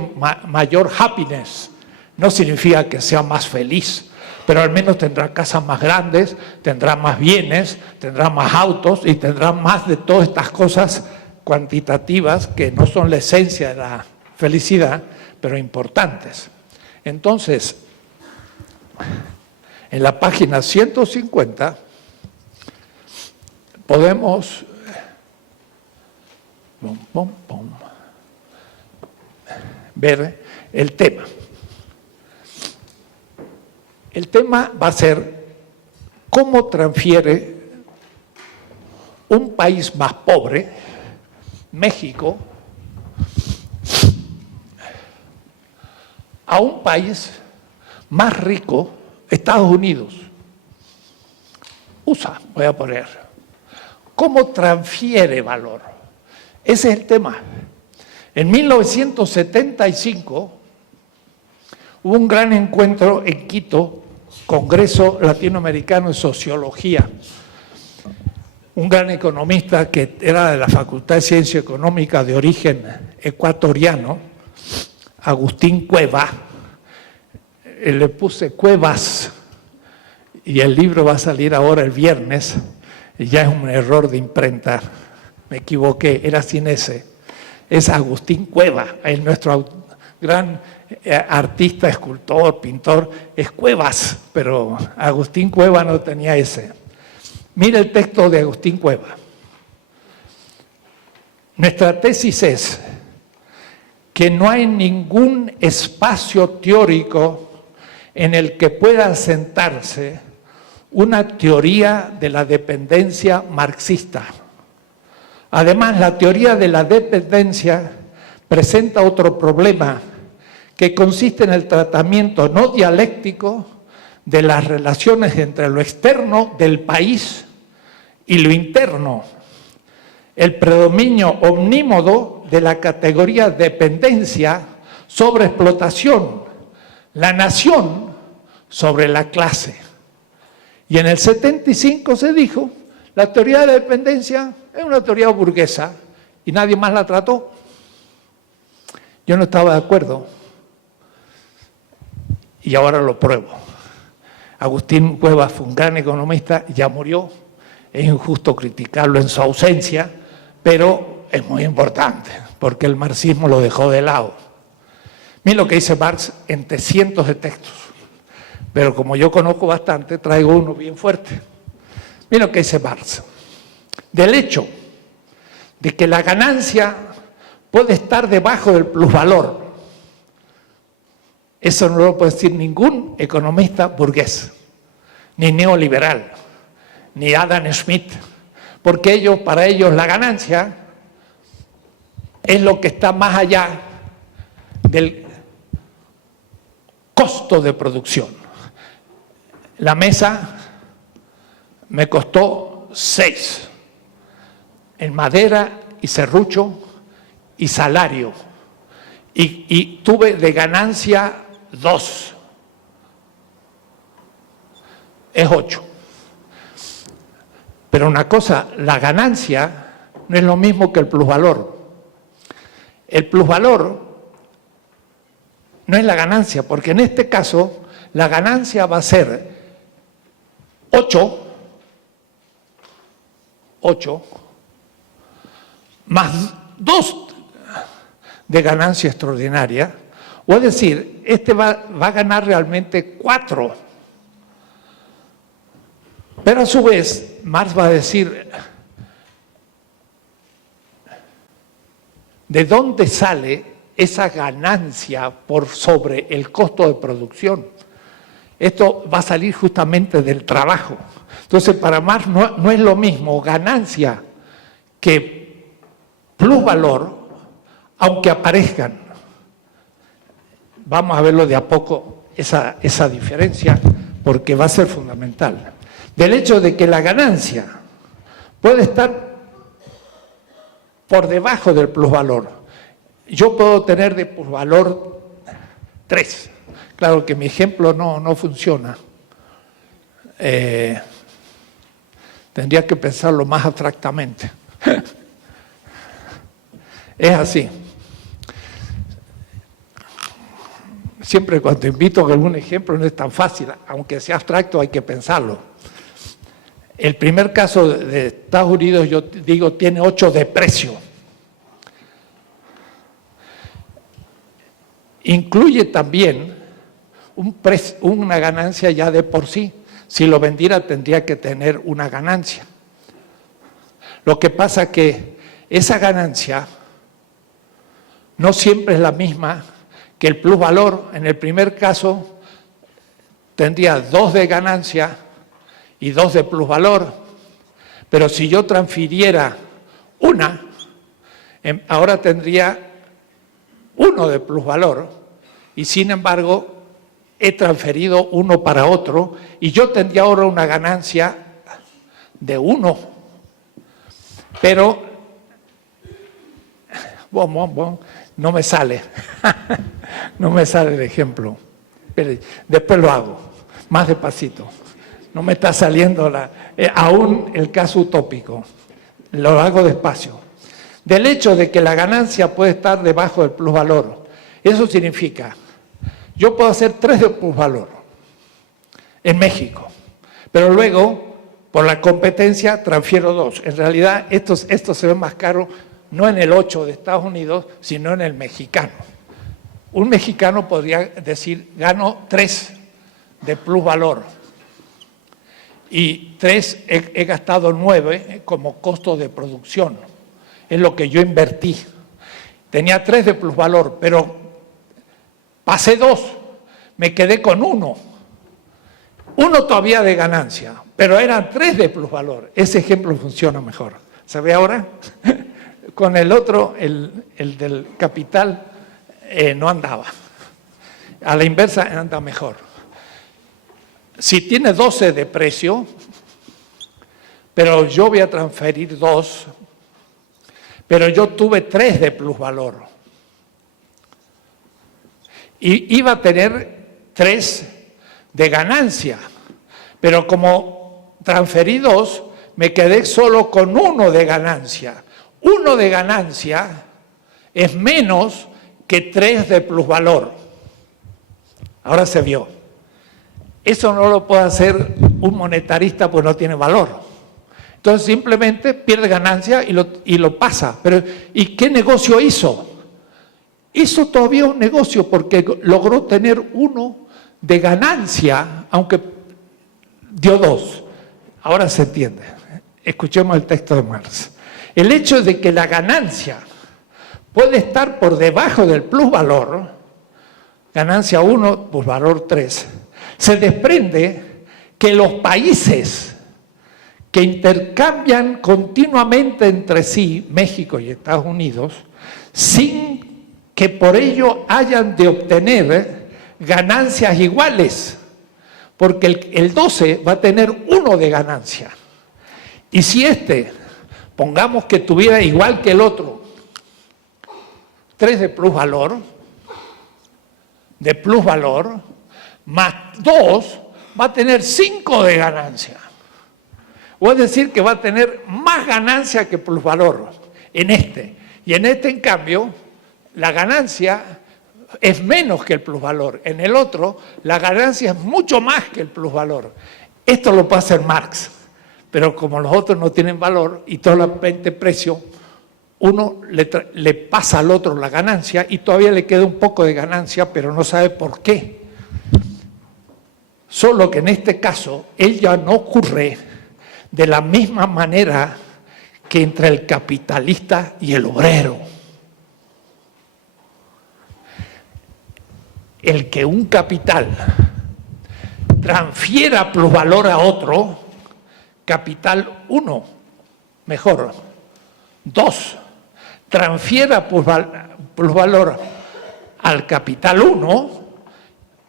mayor happiness. No significa que sea más feliz, pero al menos tendrá casas más grandes, tendrá más bienes, tendrá más autos y tendrá más de todas estas cosas cuantitativas que no son la esencia de la felicidad, pero importantes. Entonces, en la página 150 podemos ver el tema. El tema va a ser cómo transfiere un país más pobre, México, a un país más rico, Estados Unidos, USA, voy a poner. ¿Cómo transfiere valor? Ese es el tema. En 1975 hubo un gran encuentro en Quito, Congreso Latinoamericano de Sociología. Un gran economista que era de la Facultad de Ciencia Económica de origen ecuatoriano, Agustín Cueva, le puse Cuevas, y el libro va a salir ahora el viernes, y ya es un error de imprenta, me equivoqué, era sin ese, es Agustín Cueva, es nuestro gran artista, escultor, pintor, es Cuevas, pero Agustín Cueva no tenía ese. Mira el texto de Agustín Cueva. Nuestra tesis es que no hay ningún espacio teórico en el que pueda sentarse una teoría de la dependencia marxista. Además, la teoría de la dependencia presenta otro problema que consiste en el tratamiento no dialéctico de las relaciones entre lo externo del país y lo interno, el predominio omnímodo de la categoría dependencia sobre explotación, la nación sobre la clase. Y en el 75 se dijo, la teoría de la dependencia es una teoría burguesa y nadie más la trató. Yo no estaba de acuerdo y ahora lo pruebo. Agustín Cueva fue un gran economista, ya murió, es injusto criticarlo en su ausencia, pero es muy importante, porque el marxismo lo dejó de lado. Miren lo que dice Marx entre cientos de textos, pero como yo conozco bastante, traigo uno bien fuerte. Miren lo que dice Marx. Del hecho de que la ganancia puede estar debajo del plusvalor, eso no lo puede decir ningún economista burgués, ni neoliberal, ni Adam Smith, porque para ellos la ganancia es lo que está más allá del costo de producción. La mesa me costó 6, en madera y serrucho y salario, y tuve de ganancia 2, es 8. Pero una cosa, la ganancia no es lo mismo que el plusvalor. El plusvalor no es la ganancia, porque en este caso la ganancia va a ser 8 más 2 de ganancia extraordinaria, o es decir, este va a ganar realmente 4. Pero a su vez, Marx va a decir, ¿de dónde sale esa ganancia por sobre el costo de producción? Esto va a salir justamente del trabajo. Entonces, para Marx no es lo mismo ganancia que plusvalor, aunque aparezcan. Vamos a verlo de a poco, esa diferencia, porque va a ser fundamental. Del hecho de que la ganancia puede estar por debajo del plusvalor. Yo puedo tener de plusvalor 3. Claro que mi ejemplo no funciona. Tendría que pensarlo más abstractamente. Es así. Siempre cuando invito a algún ejemplo no es tan fácil, aunque sea abstracto hay que pensarlo. El primer caso de Estados Unidos, yo digo, tiene 8 de precio. Incluye también una ganancia ya de por sí. Si lo vendiera tendría que tener una ganancia. Lo que pasa es que esa ganancia no siempre es la misma que el plusvalor. En el primer caso tendría 2 de ganancia y 2 de plusvalor, pero si yo transfiriera una, ahora tendría 1 de plusvalor y sin embargo he transferido uno para otro y yo tendría ahora una ganancia de 1. Pero no me sale, no me sale el ejemplo. Después lo hago, más despacito. No me está saliendo aún el caso utópico. Lo hago despacio. Del hecho de que la ganancia puede estar debajo del plusvalor. Eso significa, yo puedo hacer 3 de plusvalor en México, pero luego, por la competencia, transfiero 2. En realidad, esto se ve más caro no en el 8 de Estados Unidos, sino en el mexicano. Un mexicano podría decir, gano 3 de plusvalor. Y 3 he gastado 9 como costo de producción. Es lo que yo invertí. Tenía 3 de plusvalor, pero pasé 2. Me quedé con 1. 1 todavía de ganancia, pero eran 3 de plusvalor. Ese ejemplo funciona mejor. ¿Se ve ahora? Con el otro, el del capital, no andaba. A la inversa anda mejor. Si tiene 12 de precio, pero yo voy a transferir 2, pero yo tuve 3 de plusvalor. Y iba a tener 3 de ganancia, pero como transferí 2, me quedé solo con 1 de ganancia. 1 de ganancia es menos que 3 de plusvalor. Ahora se vio. Eso no lo puede hacer un monetarista, pues no tiene valor. Entonces simplemente pierde ganancia y lo pasa. Pero, ¿y qué negocio hizo? Hizo todavía un negocio porque logró tener 1 de ganancia, aunque dio 2. Ahora se entiende. Escuchemos el texto de Marx. El hecho de que la ganancia puede estar por debajo del plusvalor, ganancia 1, plusvalor 3, se desprende que los países que intercambian continuamente entre sí, México y Estados Unidos, sin que por ello hayan de obtener ganancias iguales, porque el 12 va a tener 1 de ganancia. Y si pongamos que tuviera igual que el otro, 3 de plusvalor, más 2, va a tener 5 de ganancia. o es decir que va a tener más ganancia que plusvalor en este. Y en este, en cambio, la ganancia es menos que el plusvalor. En el otro, la ganancia es mucho más que el plusvalor. Esto lo puede hacer Marx, pero como los otros no tienen valor y solamente precio, uno le pasa al otro la ganancia y todavía le queda un poco de ganancia, pero no sabe por qué. Solo que en este caso, ella no ocurre de la misma manera que entre el capitalista y el obrero. El que un capital transfiera plusvalor a otro, capital 1, mejor, 2, transfiera plusvalor al capital 1,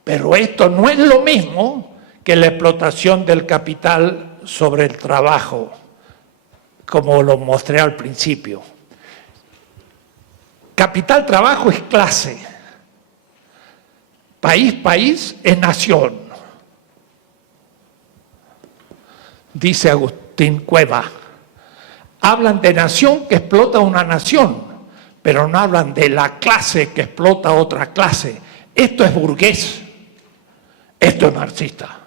pero esto no es lo mismo que la explotación del capital sobre el trabajo, como lo mostré al principio. Capital-trabajo es clase, país es nación. Dice Agustín Cueva, hablan de nación que explota una nación, pero no hablan de la clase que explota otra clase. Esto es burgués, esto es marxista.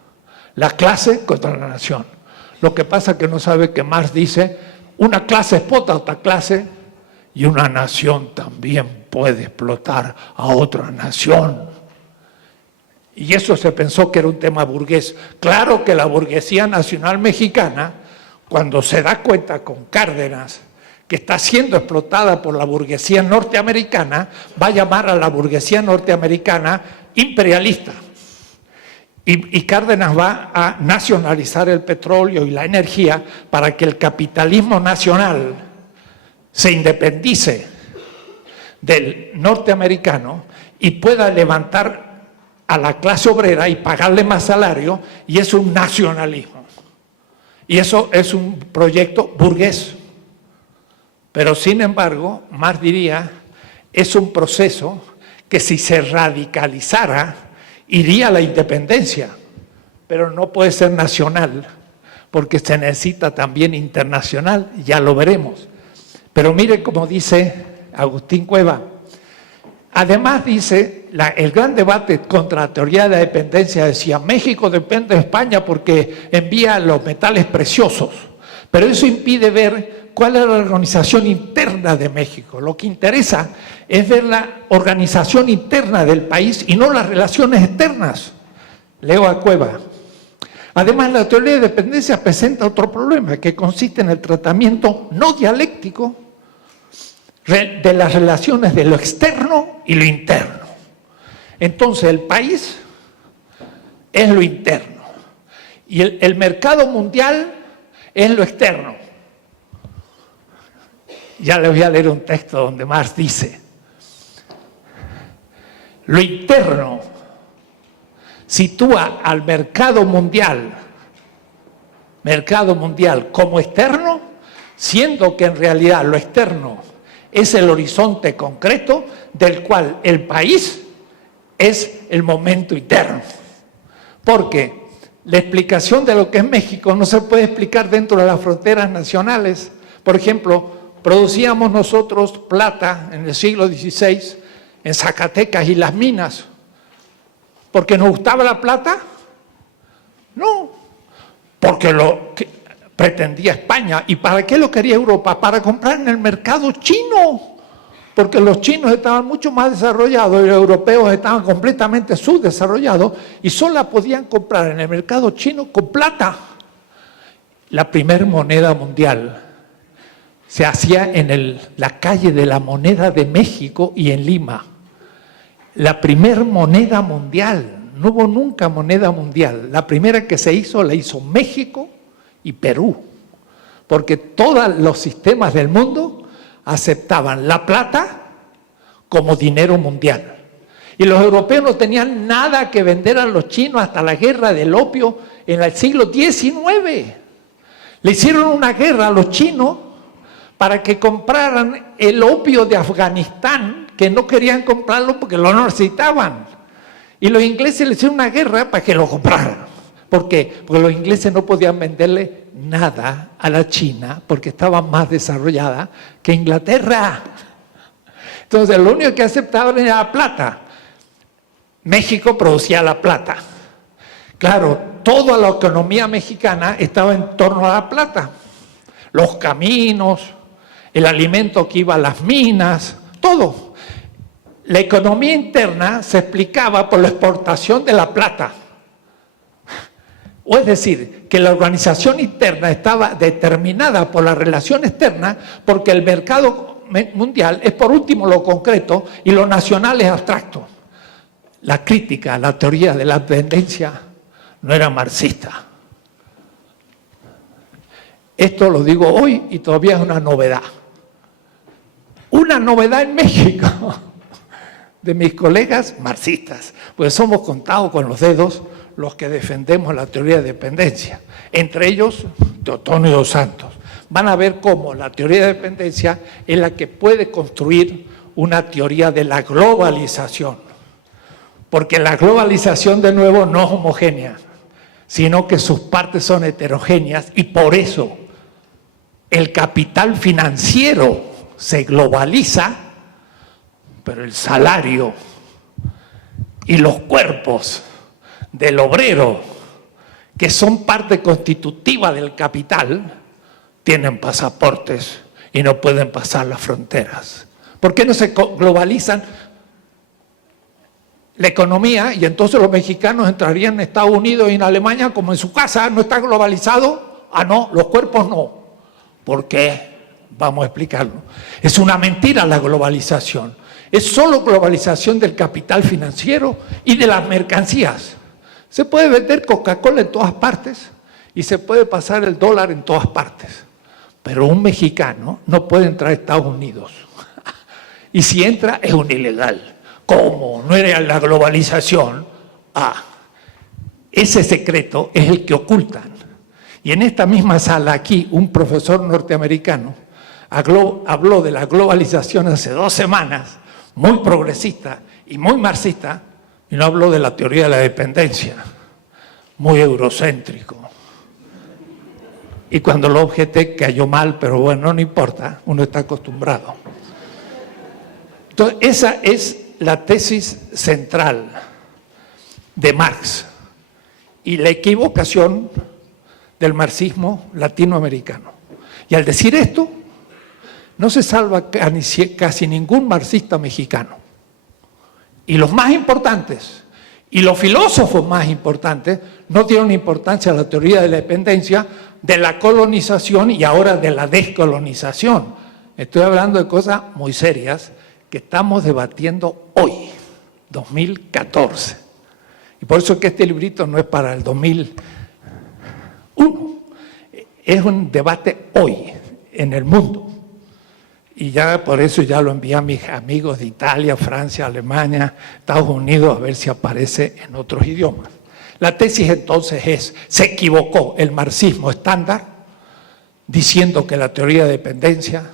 La clase contra la nación. Lo que pasa es que no sabe que Marx dice, una clase explota a otra clase y una nación también puede explotar a otra nación. Y eso se pensó que era un tema burgués. Claro que la burguesía nacional mexicana, cuando se da cuenta con Cárdenas que está siendo explotada por la burguesía norteamericana, va a llamar a la burguesía norteamericana imperialista. Y Cárdenas va a nacionalizar el petróleo y la energía para que el capitalismo nacional se independice del norteamericano y pueda levantar a la clase obrera y pagarle más salario, y es un nacionalismo. Y eso es un proyecto burgués. Pero sin embargo, Marx diría, es un proceso que si se radicalizara, iría a la independencia, pero no puede ser nacional, porque se necesita también internacional, ya lo veremos. Pero mire cómo dice Agustín Cueva. Además dice, el gran debate contra la teoría de la dependencia decía, México depende de España porque envía los metales preciosos, pero eso impide ver cuál es la organización interna de México. Lo que interesa es ver la organización interna del país y no las relaciones externas. Leo a Cueva. Además, la teoría de dependencia presenta otro problema, que consiste en el tratamiento no dialéctico de las relaciones de lo externo y lo interno. Entonces, el país es lo interno y el mercado mundial es lo externo. Ya les voy a leer un texto donde Marx dice, lo interno sitúa al mercado mundial como externo, siendo que en realidad lo externo es el horizonte concreto del cual el país es el momento interno. Porque la explicación de lo que es México no se puede explicar dentro de las fronteras nacionales. Por ejemplo, producíamos nosotros plata en el siglo XVI en Zacatecas y las minas. ¿Porque nos gustaba la plata? No, porque lo que pretendía España. ¿Y para qué lo quería Europa? Para comprar en el mercado chino. Porque los chinos estaban mucho más desarrollados y los europeos estaban completamente subdesarrollados y solo podían comprar en el mercado chino con plata. La primera moneda mundial se hacía en la calle de la Moneda de México y en Lima. La primera moneda mundial, no hubo nunca moneda mundial. La primera que se hizo, la hizo México y Perú. Porque todos los sistemas del mundo aceptaban la plata como dinero mundial. Y los europeos no tenían nada que vender a los chinos hasta la guerra del opio en el siglo XIX. Le hicieron una guerra a los chinos para que compraran el opio de Afganistán, que no querían comprarlo porque lo necesitaban. Y los ingleses le hicieron una guerra para que lo compraran. ¿Por qué? Porque los ingleses no podían venderle nada a la China porque estaba más desarrollada que Inglaterra. Entonces, lo único que aceptaban era la plata. México producía la plata. Claro, toda la economía mexicana estaba en torno a la plata. Los caminos, el alimento que iba a las minas, todo. La economía interna se explicaba por la exportación de la plata. O es decir, que la organización interna estaba determinada por la relación externa porque el mercado mundial es por último lo concreto y lo nacional es abstracto. La crítica a la teoría de la dependencia no era marxista. Esto lo digo hoy y todavía es una novedad. Una novedad en México de mis colegas marxistas, pues somos contados con los dedos los que defendemos la teoría de dependencia, entre ellos Teotonio dos Santos. Van a ver cómo la teoría de dependencia es la que puede construir una teoría de la globalización, porque la globalización de nuevo no es homogénea, sino que sus partes son heterogéneas y por eso el capital financiero se globaliza, pero el salario y los cuerpos del obrero, que son parte constitutiva del capital, tienen pasaportes y no pueden pasar las fronteras. ¿Por qué no se globalizan la economía? Y entonces los mexicanos entrarían en Estados Unidos y en Alemania como en su casa. ¿No está globalizado? Ah, no, los cuerpos no. ¿Por qué? Vamos a explicarlo. Es una mentira la globalización. Es solo globalización del capital financiero y de las mercancías. Se puede vender Coca-Cola en todas partes y se puede pasar el dólar en todas partes. Pero un mexicano no puede entrar a Estados Unidos. Y si entra es un ilegal. ¿Cómo? ¿No era la globalización? Ah, ese secreto es el que ocultan. Y en esta misma sala aquí, un profesor norteamericano habló de la globalización hace 2 semanas, muy progresista y muy marxista, y no habló de la teoría de la dependencia, muy eurocéntrico. Y cuando lo objeté cayó mal, pero bueno, no importa, uno está acostumbrado. Entonces, esa es la tesis central de Marx y la equivocación del marxismo latinoamericano. Y al decir esto, no se salva casi ningún marxista mexicano. Y los más importantes, y los filósofos más importantes, no dieron importancia a la teoría de la dependencia, de la colonización y ahora de la descolonización. Estoy hablando de cosas muy serias que estamos debatiendo hoy, 2014. Y por eso es que este librito no es para el 2001. Es un debate hoy, en el mundo. Y ya por eso ya lo envié a mis amigos de Italia, Francia, Alemania, Estados Unidos, a ver si aparece en otros idiomas. La tesis entonces es, se equivocó el marxismo estándar diciendo que la teoría de dependencia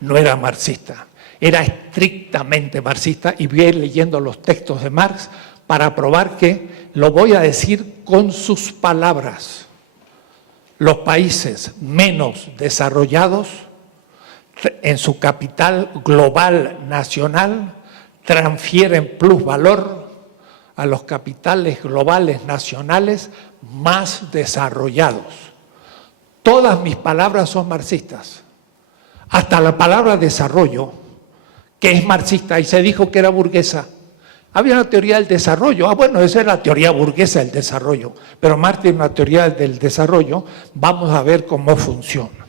no era marxista, era estrictamente marxista, y voy a ir leyendo los textos de Marx para probar que, lo voy a decir con sus palabras, los países menos desarrollados en su capital global nacional transfieren plusvalor a los capitales globales nacionales más desarrollados. Todas mis palabras son marxistas, hasta la palabra desarrollo, que es marxista y se dijo que era burguesa. Había una teoría del desarrollo, bueno, esa es la teoría burguesa del desarrollo, pero Marx tiene una teoría del desarrollo, vamos a ver cómo funciona.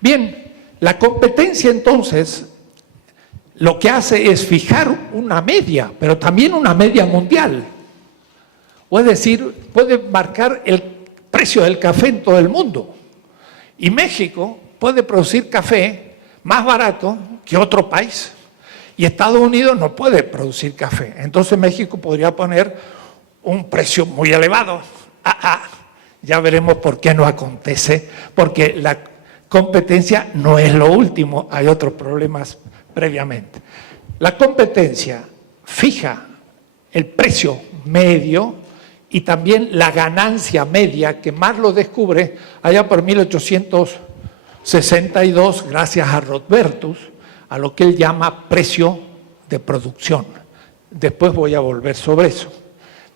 Bien, la competencia entonces lo que hace es fijar una media, pero también una media mundial. O es decir, puede marcar el precio del café en todo el mundo. Y México puede producir café más barato que otro país. Y Estados Unidos no puede producir café. Entonces México podría poner un precio muy elevado. Ya veremos por qué no acontece, porque la competencia no es lo último, hay otros problemas previamente. La competencia fija el precio medio y también la ganancia media, que Marx lo descubre allá por 1862, gracias a Rodbertus, a lo que él llama precio de producción. Después voy a volver sobre eso.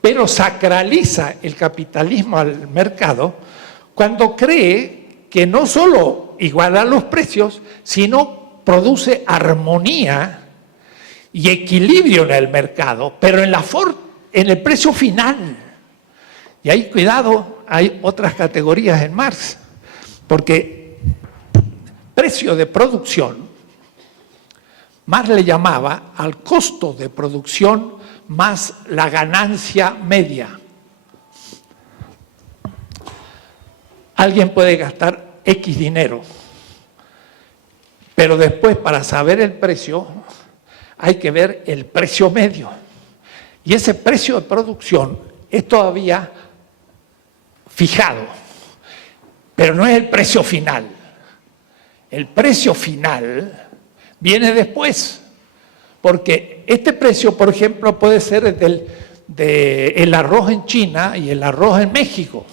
Pero sacraliza el capitalismo al mercado cuando cree que no solo iguala los precios, sino produce armonía y equilibrio en el mercado, pero en el precio final. Y ahí, cuidado, hay otras categorías en Marx, porque precio de producción, Marx le llamaba al costo de producción más la ganancia media. Alguien puede gastar X dinero, pero después, para saber el precio, hay que ver el precio medio. Y ese precio de producción es todavía fijado, pero no es el precio final. El precio final viene después, porque este precio, por ejemplo, puede ser del arroz en China y el arroz en México,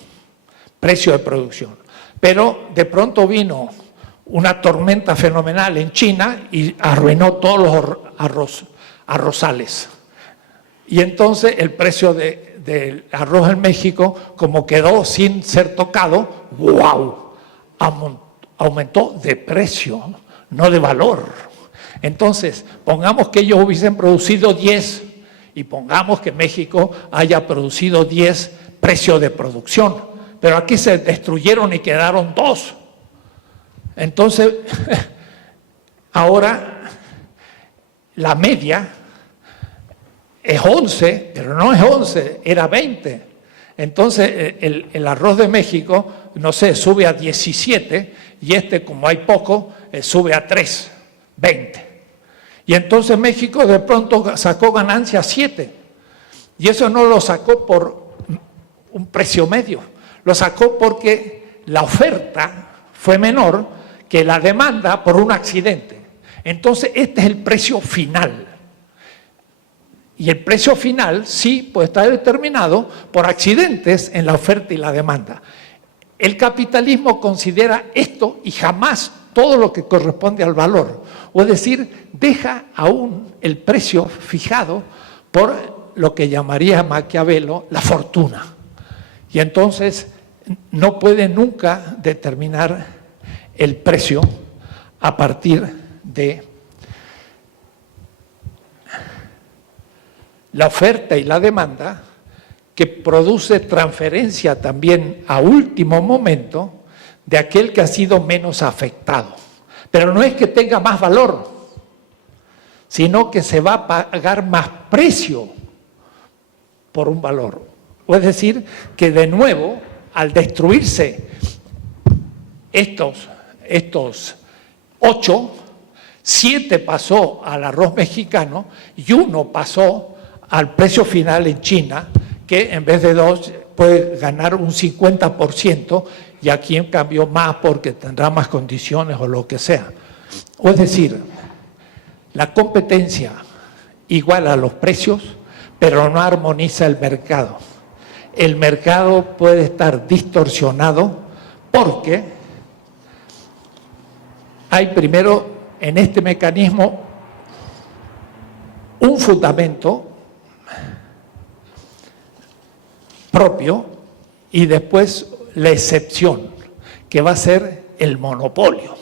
precio de producción. Pero de pronto vino una tormenta fenomenal en China y arruinó todos los arrozales. Y entonces el precio del arroz en México, como quedó sin ser tocado, ¡wow!, aumentó de precio, no de valor. Entonces, pongamos que ellos hubiesen producido 10 y pongamos que México haya producido 10 precios de producción, pero aquí se destruyeron y quedaron 2. Entonces, ahora la media es 11, pero no es 11, era 20. Entonces, el arroz de México, no sé, sube a 17 y como hay poco, sube a 3, 20. Y entonces México de pronto sacó ganancia 7. Y eso no lo sacó por un precio medio, lo sacó porque la oferta fue menor que la demanda por un accidente. Entonces, este es el precio final. Y el precio final sí puede estar determinado por accidentes en la oferta y la demanda. El capitalismo considera esto y jamás todo lo que corresponde al valor. O es decir, deja aún el precio fijado por lo que llamaría Maquiavelo la fortuna. Y entonces no puede nunca determinar el precio a partir de la oferta y la demanda, que produce transferencia también a último momento de aquel que ha sido menos afectado. Pero no es que tenga más valor, sino que se va a pagar más precio por un valor. O es decir, que de nuevo, al destruirse estos 8, 7 pasó al arroz mexicano y 1 pasó al precio final en China, que en vez de 2 puede ganar un 50% y aquí en cambio más porque tendrá más condiciones o lo que sea. O es decir, la competencia iguala los precios, pero no armoniza el mercado. El mercado puede estar distorsionado porque hay primero en este mecanismo un fundamento propio y después la excepción, que va a ser el monopolio.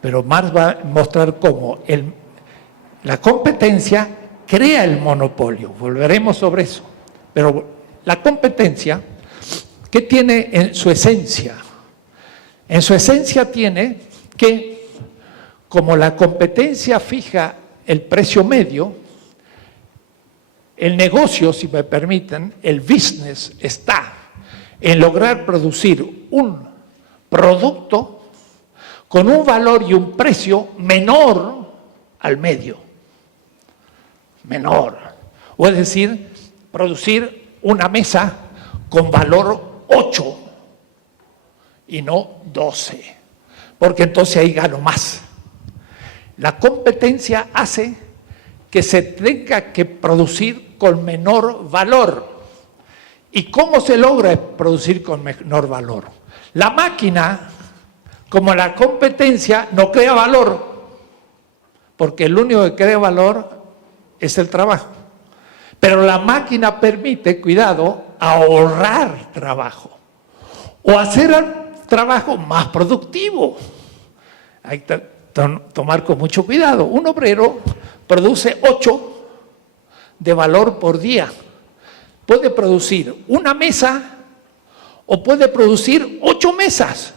Pero Marx va a mostrar cómo la competencia crea el monopolio. Volveremos sobre eso. Pero la competencia, ¿qué tiene en su esencia? En su esencia tiene que, como la competencia fija el precio medio, el negocio, si me permiten, el business está en lograr producir un producto con un valor y un precio menor al medio. Menor. O es decir, producir una mesa con valor 8 y no 12, porque entonces ahí gano más. La competencia hace que se tenga que producir con menor valor ¿Y cómo se logra producir con menor valor? La máquina, como la competencia, no crea valor, porque el único que crea valor es el trabajo. Pero la máquina permite, cuidado, ahorrar trabajo o hacer el trabajo más productivo. Hay que tomar con mucho cuidado. Un obrero produce 8 de valor por día. Puede producir una mesa o puede producir 8 mesas.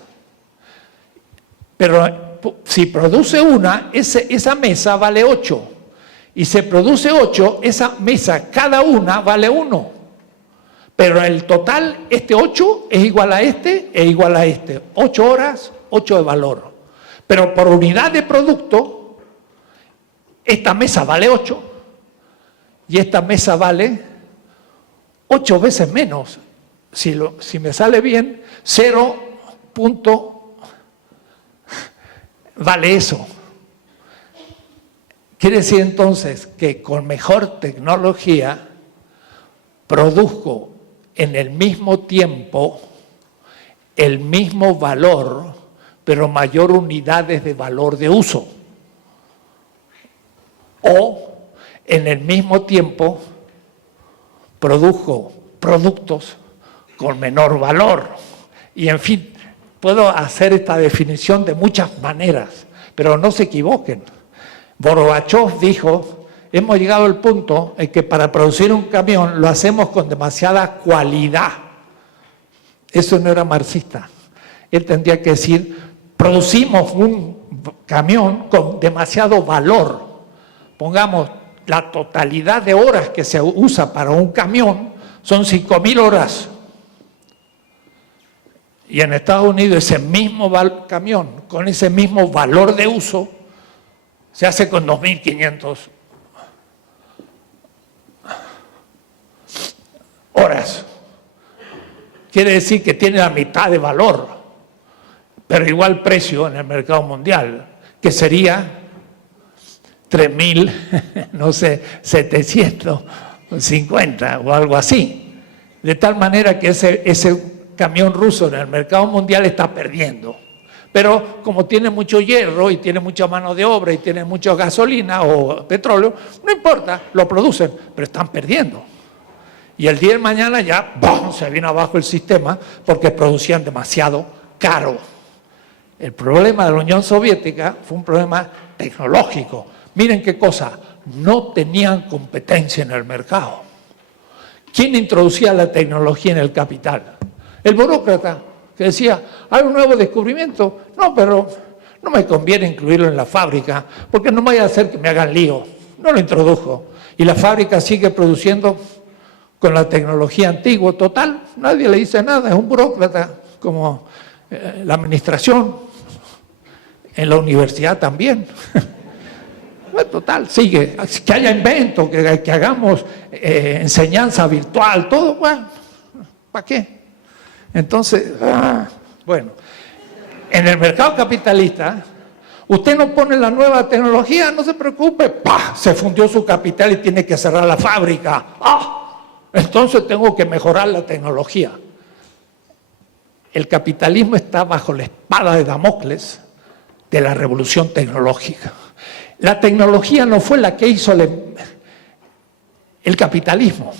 Pero si produce una, esa mesa vale 8. Y se produce 8, esa mesa, cada una vale 1. Pero el total, este 8 es igual a este e igual a este. 8 horas, 8 de valor. Pero por unidad de producto, esta mesa vale 8 y esta mesa vale 8 veces menos. Si me sale bien, 0. Vale eso. Quiere decir entonces que con mejor tecnología produzco en el mismo tiempo el mismo valor, pero mayor unidades de valor de uso. O en el mismo tiempo produjo productos con menor valor. Y en fin, puedo hacer esta definición de muchas maneras, pero no se equivoquen. Gorbachev dijo, hemos llegado al punto en que para producir un camión lo hacemos con demasiada cualidad. Eso no era marxista. Él tendría que decir, producimos un camión con demasiado valor. Pongamos la totalidad de horas que se usa para un camión, son 5.000 horas. Y en Estados Unidos ese mismo camión, con ese mismo valor de uso, se hace con 2.500 horas. Quiere decir que tiene la mitad de valor, pero igual precio en el mercado mundial, que sería 3.000, no sé, 750 o algo así. De tal manera que ese camión ruso en el mercado mundial está perdiendo. Pero como tiene mucho hierro y tiene mucha mano de obra y tiene mucha gasolina o petróleo, no importa, lo producen, pero están perdiendo. Y el día de mañana ya ¡bum!, se vino abajo el sistema porque producían demasiado caro. El problema de la Unión Soviética fue un problema tecnológico. Miren qué cosa, no tenían competencia en el mercado. ¿Quién introducía la tecnología en el capital? El burócrata, que decía, hay un nuevo descubrimiento, no, pero no me conviene incluirlo en la fábrica, porque no vaya a hacer que me hagan lío. No lo introdujo. Y la fábrica sigue produciendo con la tecnología antigua, total, nadie le dice nada, es un burócrata, como la administración, en la universidad también. Bueno, total, sigue, que haya inventos, que hagamos enseñanza virtual, todo, bueno, ¿para qué? Entonces, bueno, en el mercado capitalista, usted no pone la nueva tecnología, no se preocupe, ¡pah!, se fundió su capital y tiene que cerrar la fábrica. Entonces tengo que mejorar la tecnología. El capitalismo está bajo la espada de Damocles de la revolución tecnológica. La tecnología no fue la que hizo el capitalismo.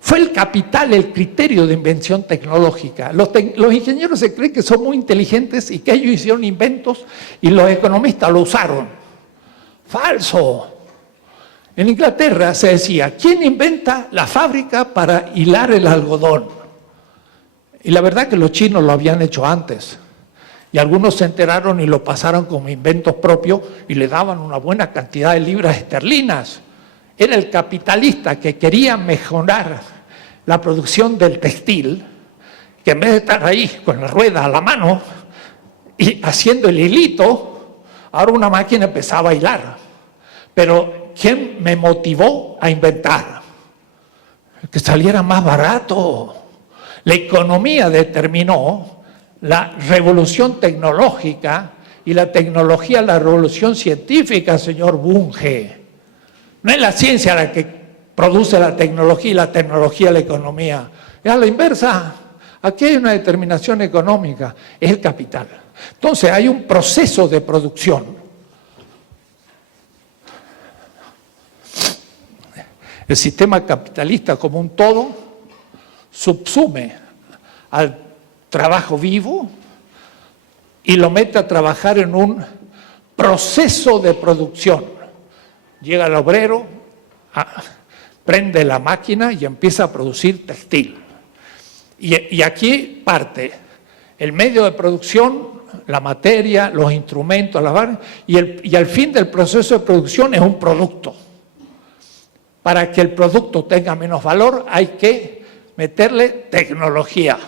Fue el capital el criterio de invención tecnológica. Los ingenieros se creen que son muy inteligentes y que ellos hicieron inventos y los economistas lo usaron. ¡Falso! En Inglaterra se decía, ¿quién inventa la fábrica para hilar el algodón? Y la verdad que los chinos lo habían hecho antes. Y algunos se enteraron y lo pasaron como inventos propios y le daban una buena cantidad de libras esterlinas. Era el capitalista que quería mejorar la producción del textil, que en vez de estar ahí con la rueda a la mano y haciendo el hilito, ahora una máquina empezaba a hilar. Pero ¿quién me motivó a inventar? Que saliera más barato. La economía determinó la revolución tecnológica y la tecnología la revolución científica, señor Bunge. No es la ciencia la que produce la tecnología y la tecnología la economía. Es a la inversa. Aquí hay una determinación económica, es el capital. Entonces hay un proceso de producción. El sistema capitalista como un todo subsume al trabajo vivo y lo mete a trabajar en un proceso de producción. Llega el obrero, prende la máquina y empieza a producir textil. Y aquí parte el medio de producción, la materia, los instrumentos, y al fin del proceso de producción es un producto. Para que el producto tenga menos valor hay que meterle tecnología.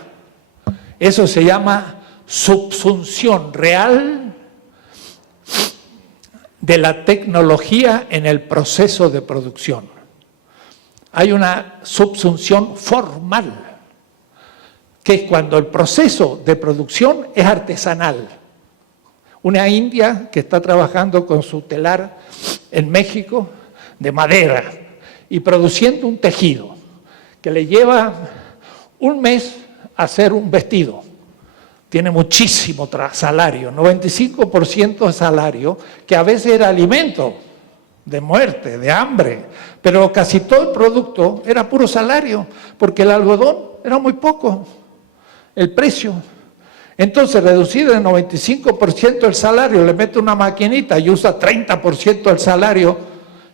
Eso se llama subsunción real de la tecnología en el proceso de producción. Hay una subsunción formal, que es cuando el proceso de producción es artesanal. Una india que está trabajando con su telar en México de madera y produciendo un tejido que le lleva un mes hacer un vestido. Tiene muchísimo salario, 95% de salario, que a veces era alimento, de muerte, de hambre, pero casi todo el producto era puro salario, porque el algodón era muy poco, el precio. Entonces, reducido el 95% el salario, le mete una maquinita y usa 30% del salario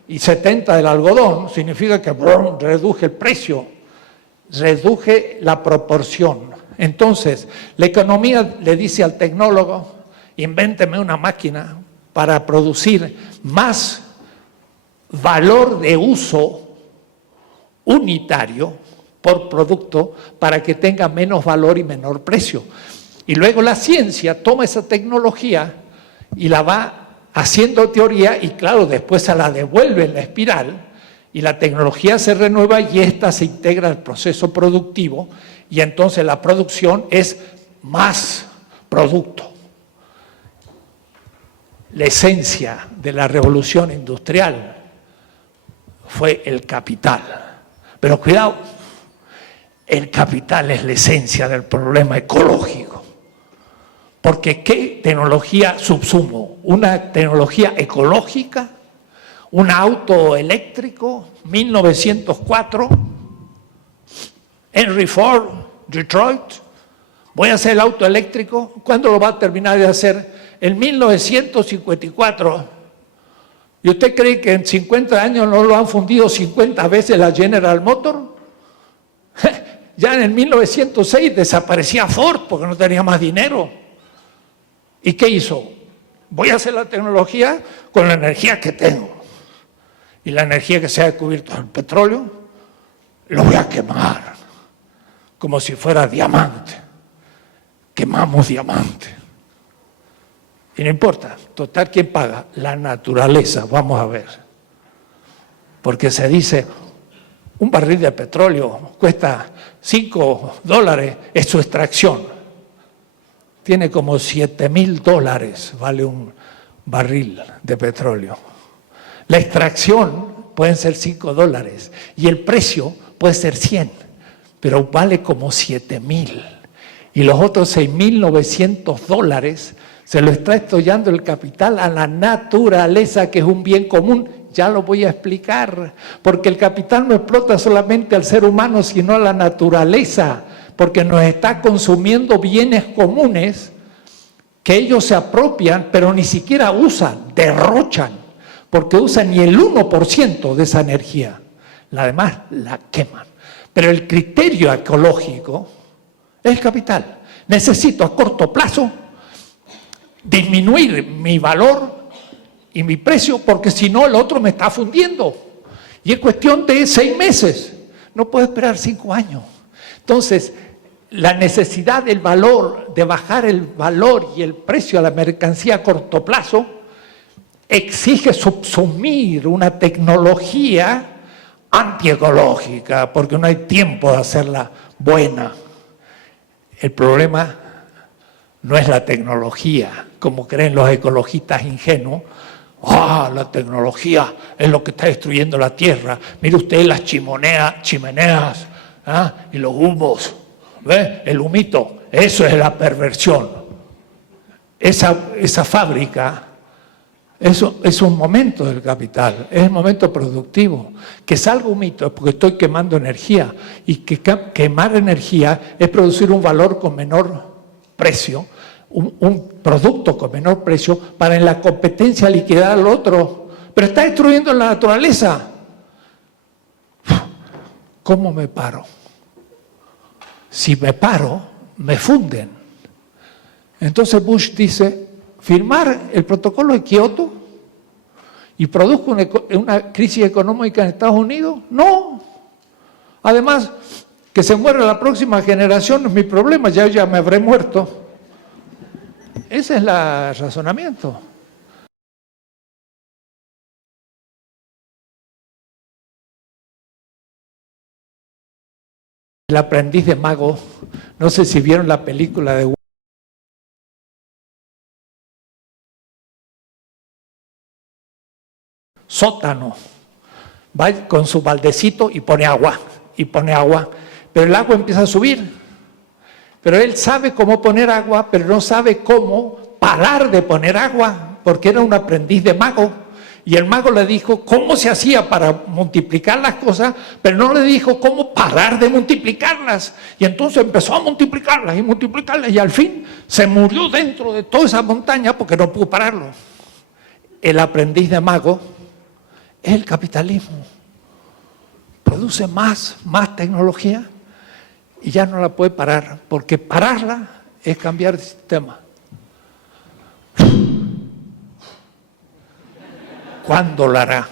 y 70% del algodón, significa que reduje el precio, reduje la proporción. Entonces, la economía le dice al tecnólogo, invénteme una máquina para producir más valor de uso unitario por producto para que tenga menos valor y menor precio. Y luego la ciencia toma esa tecnología y la va haciendo teoría y claro, después se la devuelve en la espiral y la tecnología se renueva y ésta se integra al proceso productivo y entonces la producción es más producto. La esencia de la revolución industrial fue el capital. Pero cuidado, el capital es la esencia del problema ecológico. Porque ¿qué tecnología subsumo? ¿Una tecnología ecológica? ¿Un auto eléctrico? 1904, Henry Ford, Detroit. Voy a hacer el auto eléctrico. ¿Cuándo lo va a terminar de hacer? En 1954. ¿Y usted cree que en 50 años no lo han fundido 50 veces la General Motors? Ya en el 1906 desaparecía Ford porque no tenía más dinero. ¿Y qué hizo? Voy a hacer la tecnología con la energía que tengo. Y la energía que se ha descubierto el petróleo, lo voy a quemar. Como si fuera diamante. Quemamos diamante. Y no importa, total, ¿quién paga? La naturaleza, vamos a ver. Porque se dice, un barril de petróleo cuesta $5, es su extracción. Tiene como $7,000, vale un barril de petróleo. La extracción pueden ser $5 y el precio puede ser 100, pero vale como 7,000. Y los otros $6,900 se lo está estollando el capital a la naturaleza, que es un bien común. Ya lo voy a explicar, porque el capital no explota solamente al ser humano, sino a la naturaleza, porque nos está consumiendo bienes comunes que ellos se apropian, pero ni siquiera usan, derrochan, porque usan ni el 1% de esa energía. La demás la queman. Pero el criterio ecológico es el capital. Necesito a corto plazo disminuir mi valor y mi precio, porque si no el otro me está fundiendo. Y es cuestión de 6 meses. No puedo esperar 5 años. Entonces, la necesidad del valor, de bajar el valor y el precio a la mercancía a corto plazo, exige subsumir una tecnología antiecológica, porque no hay tiempo de hacerla buena. El problema no es la tecnología, como creen los ecologistas ingenuos. La tecnología es lo que está destruyendo la tierra. Mire usted las chimeneas Y los humos, ¿ves? El humito, eso es la perversión. Esa fábrica, eso es un momento del capital, es el momento productivo. Que salga humito es porque estoy quemando energía, y que quemar energía es producir un valor con menor precio, un producto con menor precio para en la competencia liquidar al otro. Pero está destruyendo la naturaleza. ¿Cómo me paro? Si me paro, me funden. Entonces Bush dice, firmar el protocolo de Kioto y produzco una crisis económica en Estados Unidos, no. Además, que se muera la próxima generación no es mi problema, ya me habré muerto. Ese es el razonamiento. El aprendiz de mago, no sé si vieron la película de sótano, va con su baldecito y pone agua, pero el agua empieza a subir. Pero él sabe cómo poner agua, pero no sabe cómo parar de poner agua, porque era un aprendiz de mago. Y el mago le dijo cómo se hacía para multiplicar las cosas, pero no le dijo cómo parar de multiplicarlas. Y entonces empezó a multiplicarlas y al fin se murió dentro de toda esa montaña porque no pudo pararlo. El aprendiz de mago es el capitalismo. Produce más tecnología y ya no la puede parar, porque pararla es cambiar de sistema. ¿Cuándo lo hará?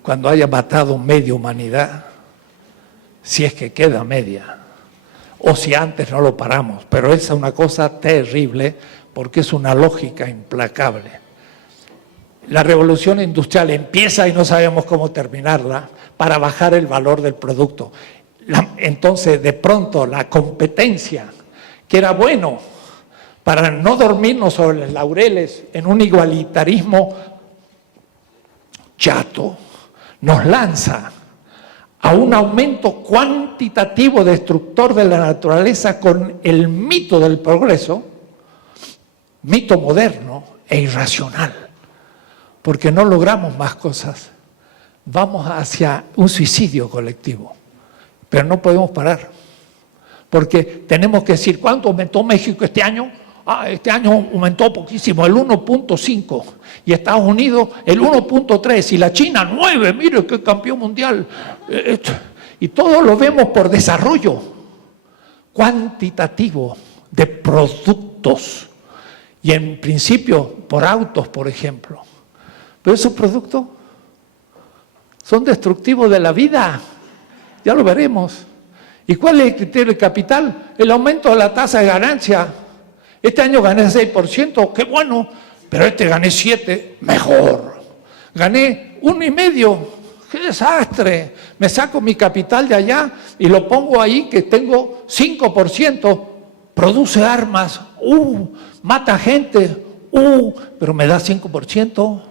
Cuando haya matado media humanidad, si es que queda media, o si antes no lo paramos. Pero esa es una cosa terrible, porque es una lógica implacable. La revolución industrial empieza y no sabemos cómo terminarla para bajar el valor del producto. Entonces, de pronto, la competencia, que era bueno para no dormirnos sobre los laureles en un igualitarismo chato, nos lanza a un aumento cuantitativo destructor de la naturaleza con el mito del progreso, mito moderno e irracional, porque no logramos más cosas. Vamos hacia un suicidio colectivo, pero no podemos parar, porque tenemos que decir, ¿cuánto aumentó México este año? Este año aumentó poquísimo, el 1.5, y Estados Unidos el 1.3, y la China 9, mire qué campeón mundial. Y todo lo vemos por desarrollo cuantitativo de productos, y en principio por autos, por ejemplo. Pero esos productos son destructivos de la vida, ya lo veremos. ¿Y cuál es el criterio del capital? El aumento de la tasa de ganancia. Este año gané 6%, qué bueno, pero gané 7%, mejor. Gané 1,5%, qué desastre. Me saco mi capital de allá y lo pongo ahí, que tengo 5%, produce armas, mata gente, pero me da 5%.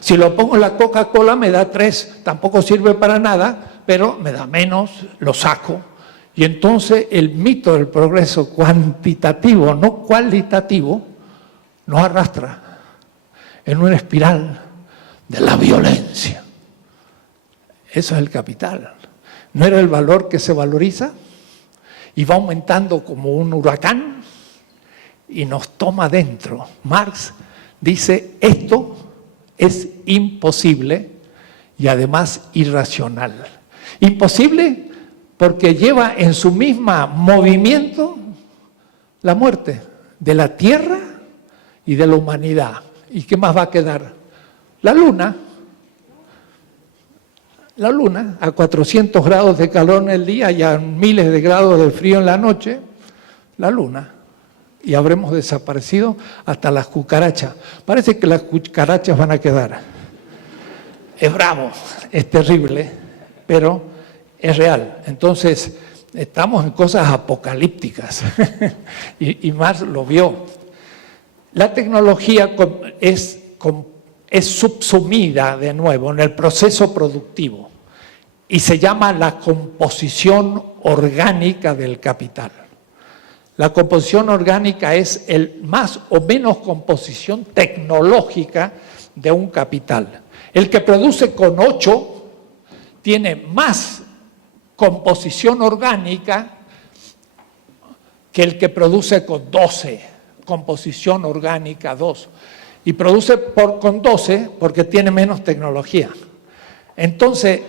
Si lo pongo en la Coca-Cola me da 3%, tampoco sirve para nada, pero me da menos, lo saco. Y entonces el mito del progreso cuantitativo, no cualitativo, nos arrastra en una espiral de la violencia. Eso es el capital. ¿No era el valor que se valoriza? Y va aumentando como un huracán y nos toma dentro. Marx dice, esto es imposible y además irracional. Imposible porque lleva en su misma movimiento la muerte de la tierra y de la humanidad. ¿Y qué más va a quedar? La luna. La luna, a 400 grados de calor en el día y a miles de grados de frío en la noche, la luna. Y habremos desaparecido hasta las cucarachas. Parece que las cucarachas van a quedar. Es bravo, es terrible, pero es real. Entonces, estamos en cosas apocalípticas y Marx lo vio. La tecnología es es subsumida de nuevo en el proceso productivo y se llama la composición orgánica del capital. La composición orgánica es el más o menos composición tecnológica de un capital. El que produce con 8 tiene más composición orgánica que el que produce con 12, composición orgánica 2. Y produce con 12 porque tiene menos tecnología. Entonces,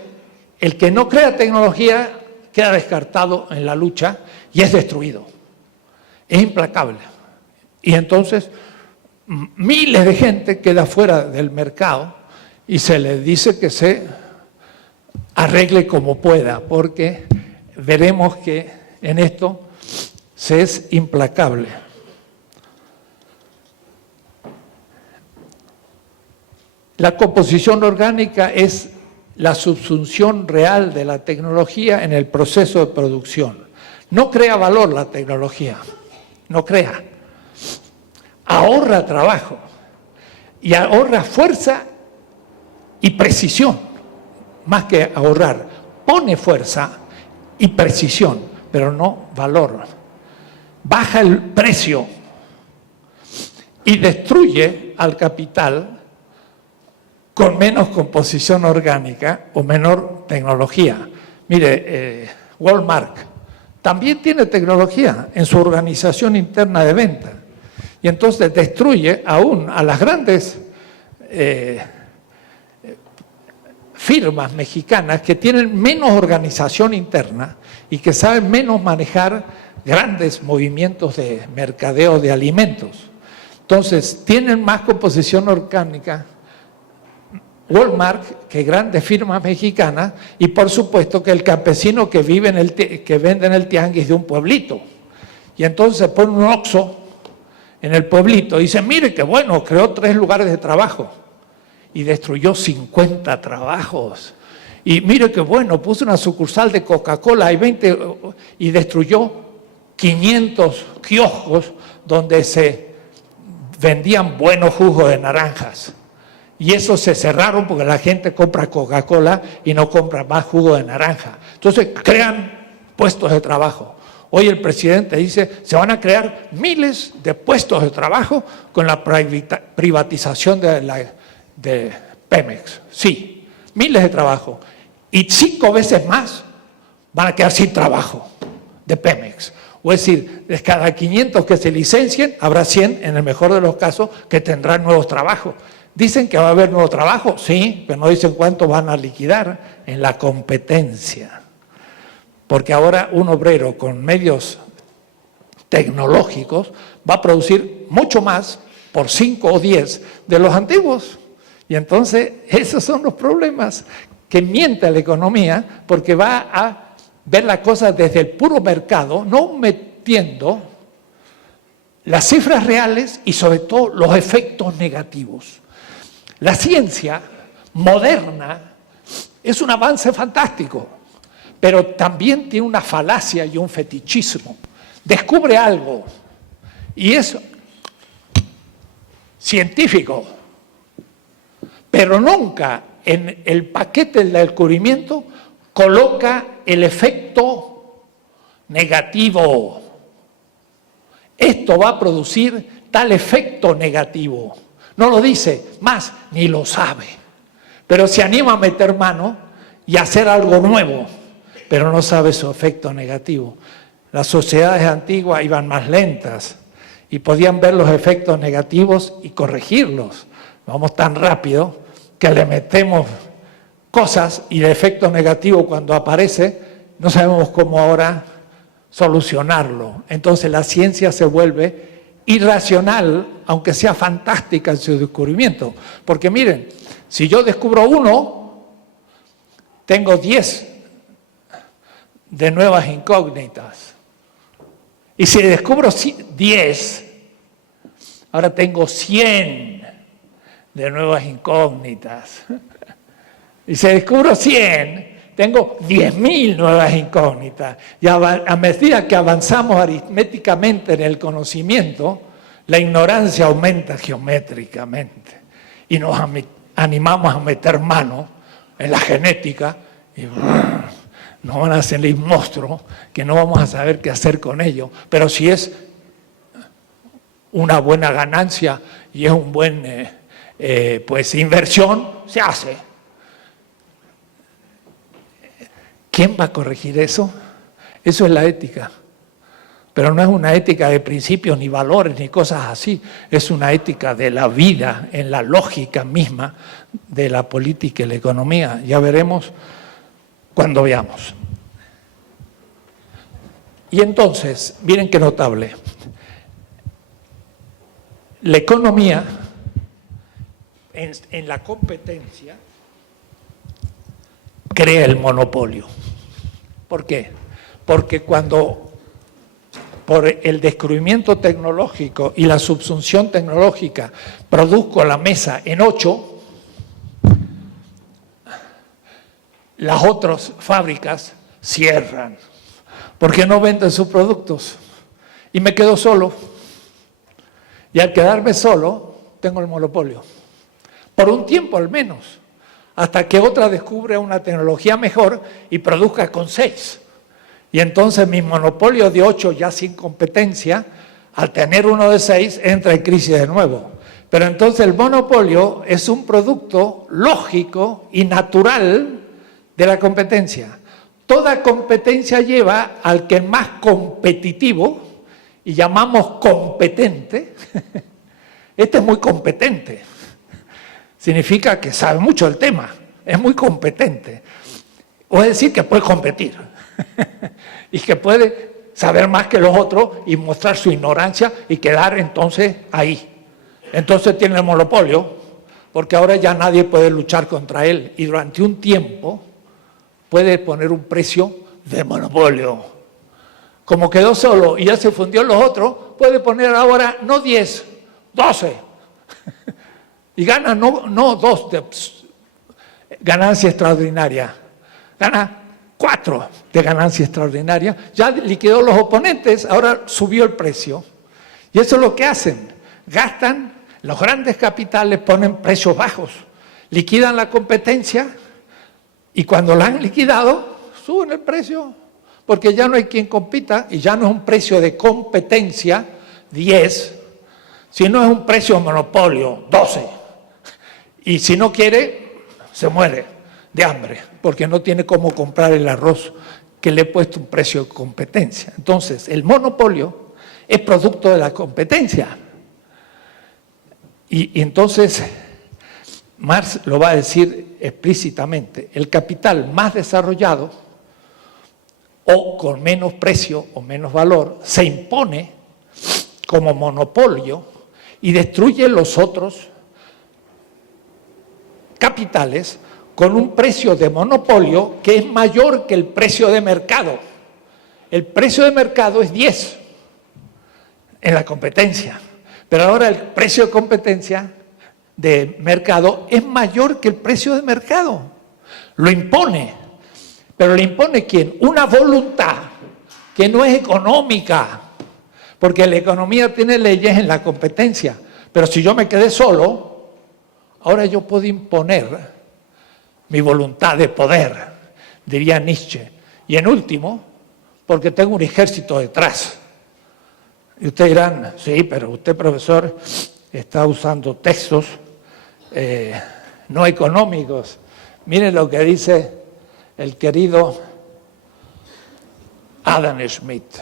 el que no crea tecnología queda descartado en la lucha y es destruido. Es implacable. Y entonces, miles de gente queda fuera del mercado y se les dice que se arregle como pueda, porque veremos que en esto se es implacable. La composición orgánica es la subsunción real de la tecnología en el proceso de producción. No crea valor la tecnología, no crea. Ahorra trabajo y ahorra fuerza y precisión, más que ahorrar. Pone fuerza y precisión, pero no valor. Baja el precio y destruye al capital con menos composición orgánica o menor tecnología. Mire, Walmart también tiene tecnología en su organización interna de venta y entonces destruye aún a las grandes firmas mexicanas que tienen menos organización interna y que saben menos manejar grandes movimientos de mercadeo de alimentos. Entonces, tienen más composición orgánica Walmart que grandes firmas mexicanas y por supuesto que el campesino que vive que vende en el tianguis de un pueblito. Y entonces pone un Oxxo en el pueblito y dice, mire qué bueno, creó 3 lugares de trabajo y destruyó 50 trabajos. Y mire qué bueno, puso una sucursal de Coca-Cola, hay 20 y destruyó 500 kioscos donde se vendían buenos jugos de naranjas. Y esos se cerraron porque la gente compra Coca-Cola y no compra más jugo de naranja. Entonces crean puestos de trabajo. Hoy el presidente dice, se van a crear miles de puestos de trabajo con la privatización de Pemex. Sí, miles de trabajo. Y 5 veces más van a quedar sin trabajo de Pemex. O es decir, de cada 500 que se licencien, habrá 100, en el mejor de los casos, que tendrán nuevos trabajos. Dicen que va a haber nuevo trabajo, sí, pero no dicen cuánto van a liquidar en la competencia. Porque ahora un obrero con medios tecnológicos va a producir mucho más por 5 o 10 de los antiguos. Y entonces esos son los problemas que miente la economía porque va a ver la cosa desde el puro mercado, no metiendo las cifras reales y sobre todo los efectos negativos. La ciencia moderna es un avance fantástico, pero también tiene una falacia y un fetichismo. Descubre algo y es científico, pero nunca en el paquete del descubrimiento coloca el efecto negativo. Esto va a producir tal efecto negativo. No lo dice, más ni lo sabe, pero se anima a meter mano y a hacer algo nuevo, pero no sabe su efecto negativo. Las sociedades antiguas iban más lentas y podían ver los efectos negativos y corregirlos. Vamos tan rápido que le metemos cosas y el efecto negativo cuando aparece no sabemos cómo ahora solucionarlo. Entonces la ciencia se vuelve irracional, aunque sea fantástica en su descubrimiento. Porque miren, si yo descubro uno, tengo 10 de nuevas incógnitas. Y si descubro 10, ahora tengo 100 de nuevas incógnitas. Y si descubro 100, tengo 10.000 nuevas incógnitas. Y a medida que avanzamos aritméticamente en el conocimiento, la ignorancia aumenta geométricamente. y nos animamos a meter mano en la genética y nos van a salir monstruos que no vamos a saber qué hacer con ellos. Pero si es una buena ganancia y es un buen pues inversión, se hace. ¿Quién va a corregir eso? Eso es la ética. Pero no es una ética de principios ni valores ni cosas así. Es una ética de la vida, en la lógica misma de la política y la economía. Ya veremos cuando veamos. Y entonces, miren qué notable. La economía, en la competencia, crea el monopolio. ¿Por qué? Porque cuando por el descubrimiento tecnológico y la subsunción tecnológica produzco la mesa en 8, las otras fábricas cierran porque no venden sus productos y me quedo solo. Y al quedarme solo, tengo el monopolio. Por un tiempo al menos, hasta que otra descubre una tecnología mejor y produzca con 6. Y entonces mi monopolio de 8 ya sin competencia, al tener uno de 6, entra en crisis de nuevo. Pero entonces el monopolio es un producto lógico y natural de la competencia. Toda competencia lleva al que es más competitivo, y llamamos competente. Este es muy competente. Significa que sabe mucho el tema, es muy competente. O es decir, que puede competir. Y que puede saber más que los otros y mostrar su ignorancia y quedar entonces ahí. Entonces tiene el monopolio, porque ahora ya nadie puede luchar contra él. Y durante un tiempo puede poner un precio de monopolio. Como quedó solo y ya se fundió en los otros, puede poner ahora no 10, 12. Y gana no 2 de ganancia extraordinaria, gana 4 de ganancia extraordinaria. Ya liquidó los oponentes, ahora subió el precio. Y eso es lo que hacen. Gastan, los grandes capitales ponen precios bajos, liquidan la competencia y cuando la han liquidado, suben el precio. Porque ya no hay quien compita y ya no es un precio de competencia 10, sino es un precio de monopolio 12. Y si no quiere, se muere de hambre, porque no tiene cómo comprar el arroz que le he puesto un precio de competencia. Entonces, el monopolio es producto de la competencia. Y entonces, Marx lo va a decir explícitamente, el capital más desarrollado o con menos precio o menos valor, se impone como monopolio y destruye los otros capitales con un precio de monopolio que es mayor que el precio de mercado. El precio de mercado es 10 en la competencia, pero ahora el precio de competencia de mercado es mayor que el precio de mercado. Lo impone. Pero le impone ¿quién? Una voluntad que no es económica, porque la economía tiene leyes en la competencia. Pero si yo me quedé solo, ahora yo puedo imponer mi voluntad de poder, diría Nietzsche. Y en último, porque tengo un ejército detrás. Y ustedes dirán, sí, pero usted, profesor, está usando textos no económicos. Miren lo que dice el querido Adam Smith.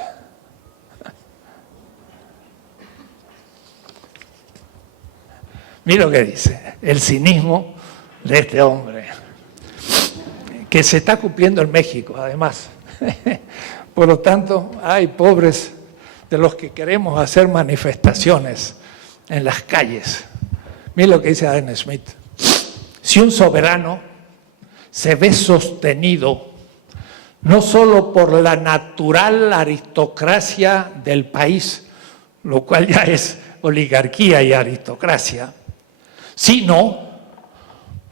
Mira lo que dice, el cinismo de este hombre, que se está cumpliendo en México, además. Por lo tanto, hay pobres de los que queremos hacer manifestaciones en las calles. Mira lo que dice Adam Smith. Si un soberano se ve sostenido no solo por la natural aristocracia del país, lo cual ya es oligarquía y aristocracia, sino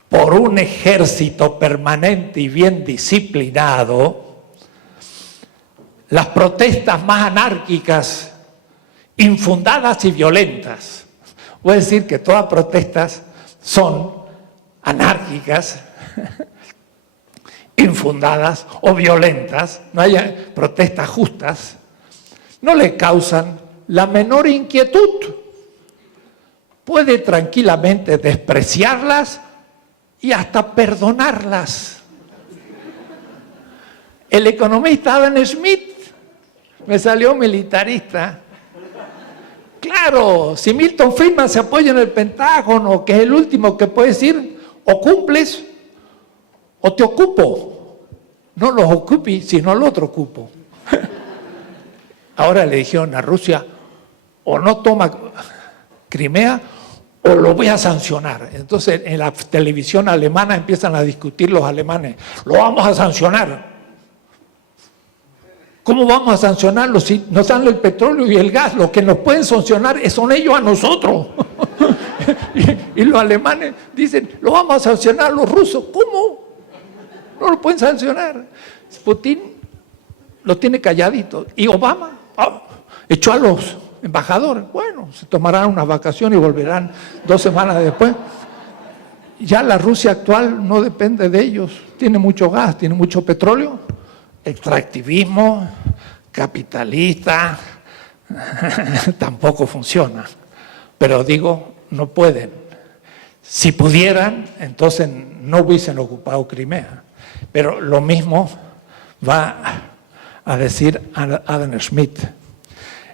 por un ejército permanente y bien disciplinado, las protestas más anárquicas, infundadas y violentas, voy a decir que todas protestas son anárquicas, infundadas o violentas, no haya protestas justas, no le causan la menor inquietud. Puede tranquilamente despreciarlas y hasta perdonarlas. El economista Adam Smith me salió militarista. Claro, si Milton Friedman se apoya en el Pentágono, que es el último que puede decir, o cumples o te ocupo. No los ocupi, sino el otro ocupo. Ahora le dijeron a Rusia, o no toma Crimea, o lo voy a sancionar. Entonces en la televisión alemana empiezan a discutir los alemanes, lo vamos a sancionar. ¿Cómo vamos a sancionarlo si nos dan el petróleo y el gas? Lo que nos pueden sancionar son ellos a nosotros. y los alemanes dicen, lo vamos a sancionar a los rusos. ¿Cómo? No lo pueden sancionar. Putin lo tiene calladito. Y Obama echó a los embajadores. Bueno, se tomarán unas vacaciones y volverán 2 semanas después. Ya la Rusia actual no depende de ellos. Tiene mucho gas, tiene mucho petróleo. Extractivismo, capitalista, tampoco funciona. Pero digo, no pueden. Si pudieran, entonces no hubiesen ocupado Crimea. Pero lo mismo va a decir Adam Smith.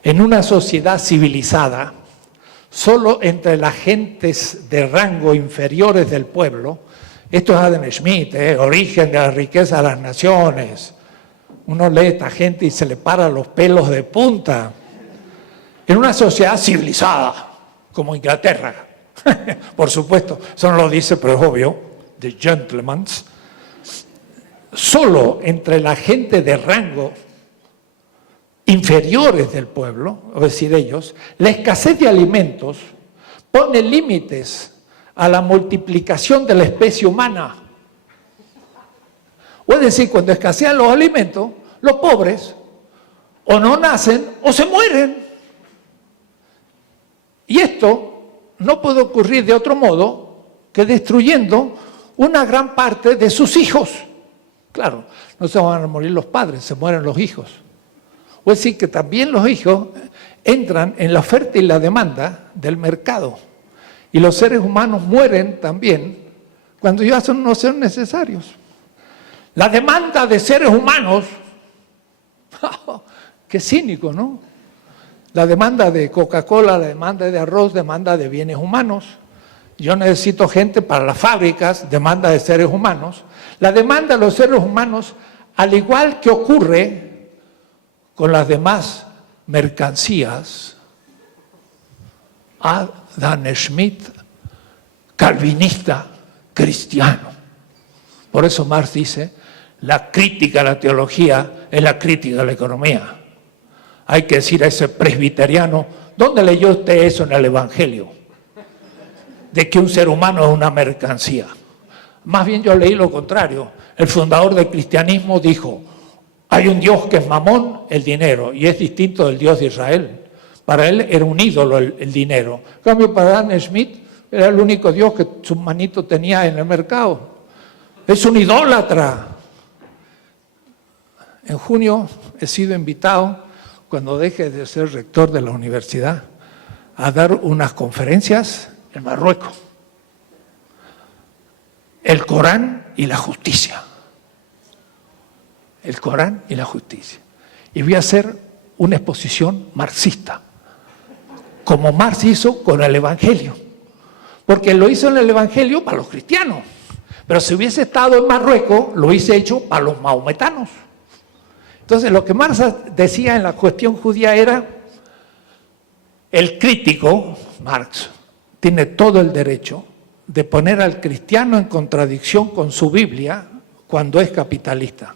En una sociedad civilizada, solo entre las gentes de rango inferiores del pueblo, esto es Adam Smith, Origen de la riqueza de las naciones. Uno lee a esta gente y se le para los pelos de punta. En una sociedad civilizada, como Inglaterra, por supuesto, eso no lo dice, pero es obvio, the gentlemen, solo entre la gente de rango inferiores del pueblo, es decir, ellos, la escasez de alimentos pone límites a la multiplicación de la especie humana. O es decir, cuando escasean los alimentos, los pobres o no nacen o se mueren. Y esto no puede ocurrir de otro modo que destruyendo una gran parte de sus hijos. Claro, no se van a morir los padres, se mueren los hijos. O es decir, que también los hijos entran en la oferta y la demanda del mercado. Y los seres humanos mueren también cuando ya no son necesarios. La demanda de seres humanos, qué cínico, ¿no? La demanda de Coca-Cola, la demanda de arroz, demanda de bienes humanos. Yo necesito gente para las fábricas, demanda de seres humanos. La demanda de los seres humanos, al igual que ocurre con las demás mercancías, Adam Smith, calvinista, cristiano. Por eso Marx dice, la crítica a la teología es la crítica a la economía. Hay que decir a ese presbiteriano, ¿dónde leyó usted eso en el Evangelio? De que un ser humano es una mercancía. Más bien yo leí lo contrario. El fundador del cristianismo dijo, hay un Dios que es Mamón, el dinero, y es distinto del Dios de Israel. Para él era un ídolo el dinero. En cambio, para Adam Smith era el único Dios que su manito tenía en el mercado. Es un idólatra. En junio he sido invitado, cuando deje de ser rector de la universidad, a dar unas conferencias en Marruecos. El Corán y la justicia. El Corán y la justicia. Y voy a hacer una exposición marxista, como Marx hizo con el Evangelio. Porque lo hizo en el Evangelio para los cristianos. Pero si hubiese estado en Marruecos, lo hubiese hecho para los mahometanos. Entonces, lo que Marx decía en la cuestión judía era, el crítico, Marx, tiene todo el derecho de poner al cristiano en contradicción con su Biblia cuando es capitalista.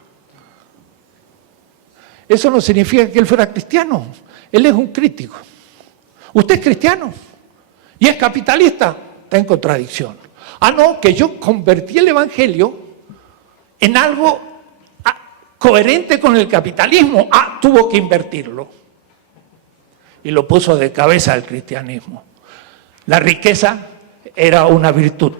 Eso no significa que él fuera cristiano. Él es un crítico. Usted es cristiano y es capitalista, está en contradicción. Ah, no, que yo convertí el Evangelio en algo coherente con el capitalismo. Ah, tuvo que invertirlo. Y lo puso de cabeza al cristianismo. La riqueza era una virtud.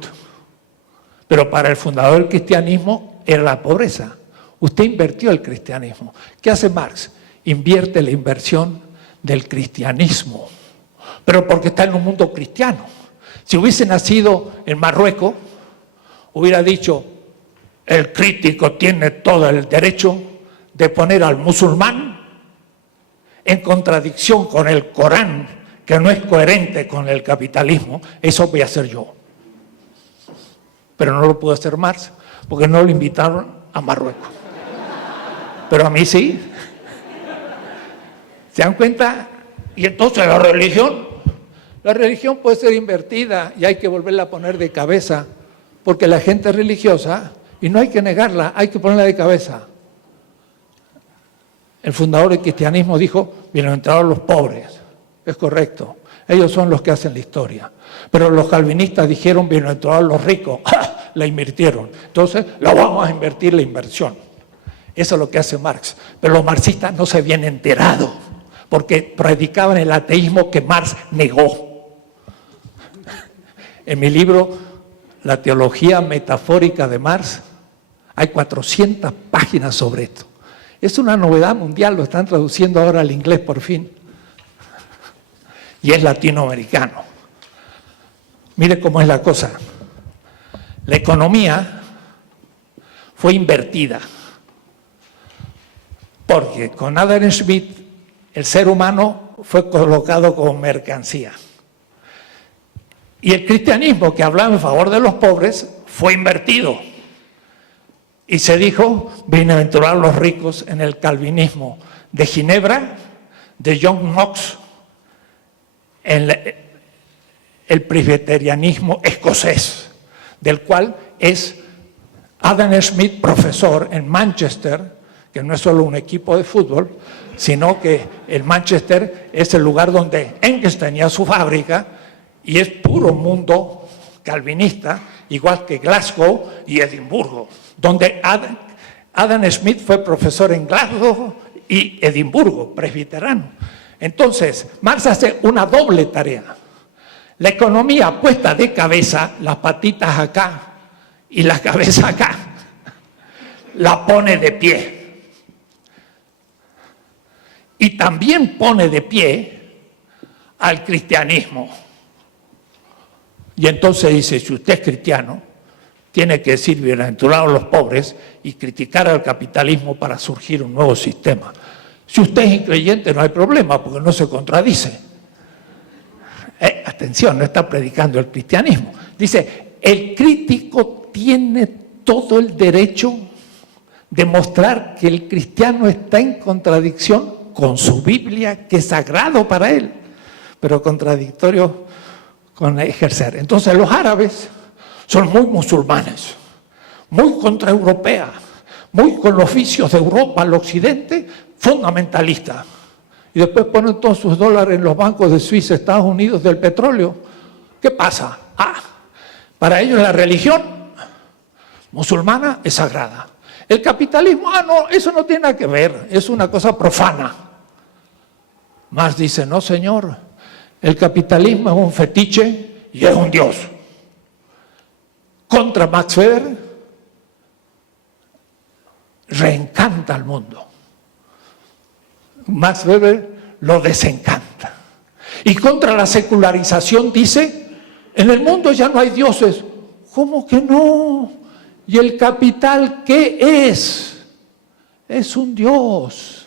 Pero para el fundador del cristianismo era la pobreza. Usted invirtió el cristianismo. ¿Qué hace Marx? Invierte la inversión del cristianismo. Pero porque está en un mundo cristiano. Si hubiese nacido en Marruecos, hubiera dicho, el crítico tiene todo el derecho de poner al musulmán en contradicción con el Corán, que no es coherente con el capitalismo. Eso voy a hacer yo. Pero no lo pudo hacer Marx, porque no lo invitaron a Marruecos. Pero a mí sí. ¿Se dan cuenta? Y entonces la religión puede ser invertida y hay que volverla a poner de cabeza, porque la gente es religiosa y no hay que negarla, hay que ponerla de cabeza. El fundador del cristianismo dijo, bienaventurados los pobres. Es correcto, ellos son los que hacen la historia. Pero los calvinistas dijeron, bienaventurados los ricos. ¡Ja! La invirtieron. Entonces, la vamos a invertir la inversión. Eso es lo que hace Marx. Pero los marxistas no se habían enterado, porque predicaban el ateísmo que Marx negó. En mi libro, La teología metafórica de Marx, hay 400 páginas sobre esto. Es una novedad mundial, lo están traduciendo ahora al inglés por fin. Y es latinoamericano. Mire cómo es la cosa. La economía fue invertida. Porque con Adam Smith, el ser humano fue colocado como mercancía. Y el cristianismo, que hablaba en favor de los pobres, fue invertido. Y se dijo, bienaventurados los ricos, en el calvinismo de Ginebra, de John Knox, en el presbiterianismo escocés, del cual es Adam Smith profesor en Manchester, que no es solo un equipo de fútbol, sino que el Manchester es el lugar donde Engels tenía su fábrica y es puro mundo calvinista, igual que Glasgow y Edimburgo, donde Adam Smith fue profesor en Glasgow y Edimburgo, presbiterano. Entonces, Marx hace una doble tarea. La economía puesta de cabeza, las patitas acá y la cabeza acá, la pone de pie. Y también pone de pie al cristianismo. Y entonces dice, si usted es cristiano, tiene que decir bienaventurados los pobres y criticar al capitalismo para surgir un nuevo sistema. Si usted es increyente no hay problema porque no se contradice. Atención, no está predicando el cristianismo. Dice, el crítico tiene todo el derecho de mostrar que el cristiano está en contradicción con su Biblia, que es sagrado para él, pero contradictorio con ejercer. Entonces los árabes son muy musulmanes, muy contraeuropeas, muy con los vicios de Europa al occidente, fundamentalistas. Y después ponen todos sus dólares en los bancos de Suiza, Estados Unidos, del petróleo. ¿Qué pasa? Para ellos la religión musulmana es sagrada. El capitalismo, no, eso no tiene nada que ver, es una cosa profana. Marx dice, no señor, el capitalismo es un fetiche y es un dios. Contra Max Weber, reencanta al mundo. Max Weber lo desencanta. Y contra la secularización dice, en el mundo ya no hay dioses. ¿Cómo que no? ¿Y el capital qué es? Es un dios.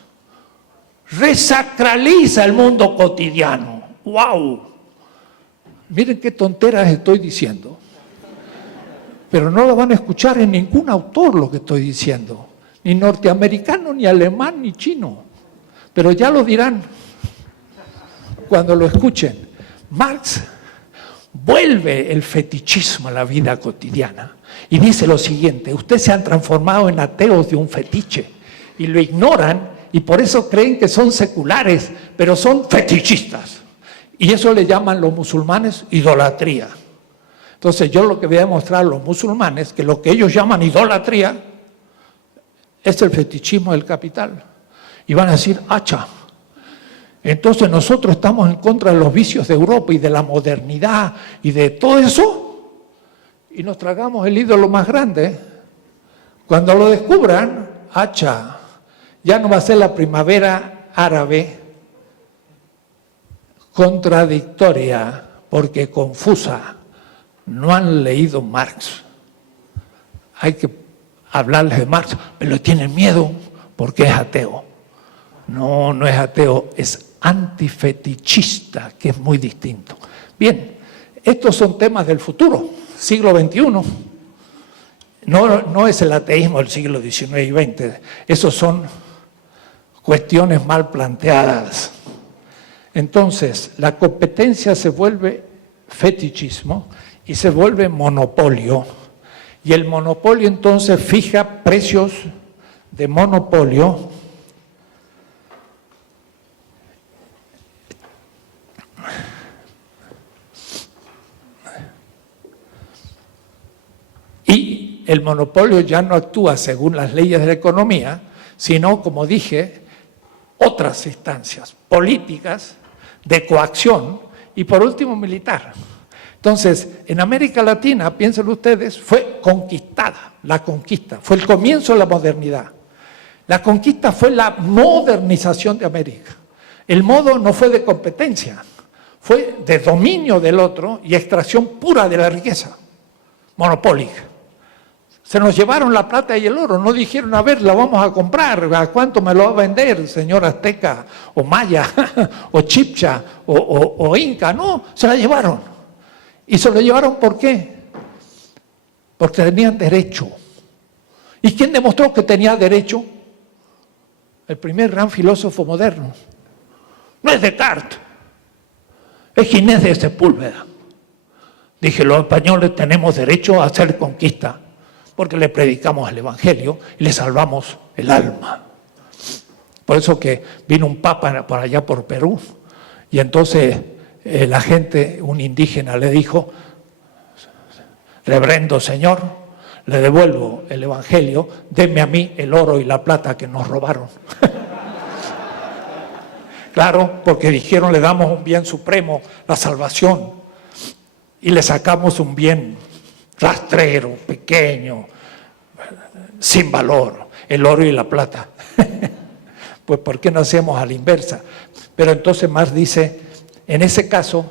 Resacraliza el mundo cotidiano. ¡Wow! Miren qué tonteras estoy diciendo. Pero no lo van a escuchar en ningún autor lo que estoy diciendo. Ni norteamericano, ni alemán, ni chino. Pero ya lo dirán cuando lo escuchen. Marx vuelve el fetichismo a la vida cotidiana y dice lo siguiente, ustedes se han transformado en ateos de un fetiche y lo ignoran y por eso creen que son seculares, pero son fetichistas. Y eso le llaman los musulmanes idolatría. Entonces yo lo que voy a demostrar a los musulmanes, que lo que ellos llaman idolatría es el fetichismo del capital. Y van a decir, hacha, Entonces nosotros estamos en contra de los vicios de Europa y de la modernidad y de todo eso, y nos tragamos el ídolo más grande. Cuando lo descubran, hacha, ya no va a ser la primavera árabe contradictoria, porque confusa. No han leído Marx. Hay que hablarles de Marx, pero tienen miedo porque es ateo. No, no es ateo, es antifetichista, que es muy distinto. Bien, estos son temas del futuro, siglo XXI. No es el ateísmo del siglo XIX y XX, esos son cuestiones mal planteadas. Entonces, la competencia se vuelve fetichismo y se vuelve monopolio. Y el monopolio entonces fija precios de monopolio y el monopolio ya no actúa según las leyes de la economía, sino, como dije, otras instancias políticas, de coacción y por último militar. Entonces, en América Latina, piensen ustedes, fue conquistada, la conquista, fue el comienzo de la modernidad. La conquista fue la modernización de América. El modo no fue de competencia, fue de dominio del otro y extracción pura de la riqueza, monopólica. Se nos llevaron la plata y el oro, no dijeron, a ver, la vamos a comprar, ¿a cuánto me lo va a vender, señor azteca, o maya, o chipcha, o inca? No, se la llevaron. ¿Y se lo llevaron por qué? Porque tenían derecho. ¿Y quién demostró que tenía derecho? El primer gran filósofo moderno. No es Descartes, es Ginés de Sepúlveda. Dije, los españoles tenemos derecho a hacer conquista, porque le predicamos el Evangelio y le salvamos el alma. Por eso que vino un papa por allá por Perú, y entonces la gente, un indígena le dijo, reverendo señor, le devuelvo el Evangelio, denme a mí el oro y la plata que nos robaron. Claro, porque dijeron, le damos un bien supremo, la salvación, y le sacamos un bien rastrero, pequeño, sin valor, el oro y la plata. Pues ¿por qué no hacemos a la inversa? Pero entonces Marx dice, en ese caso,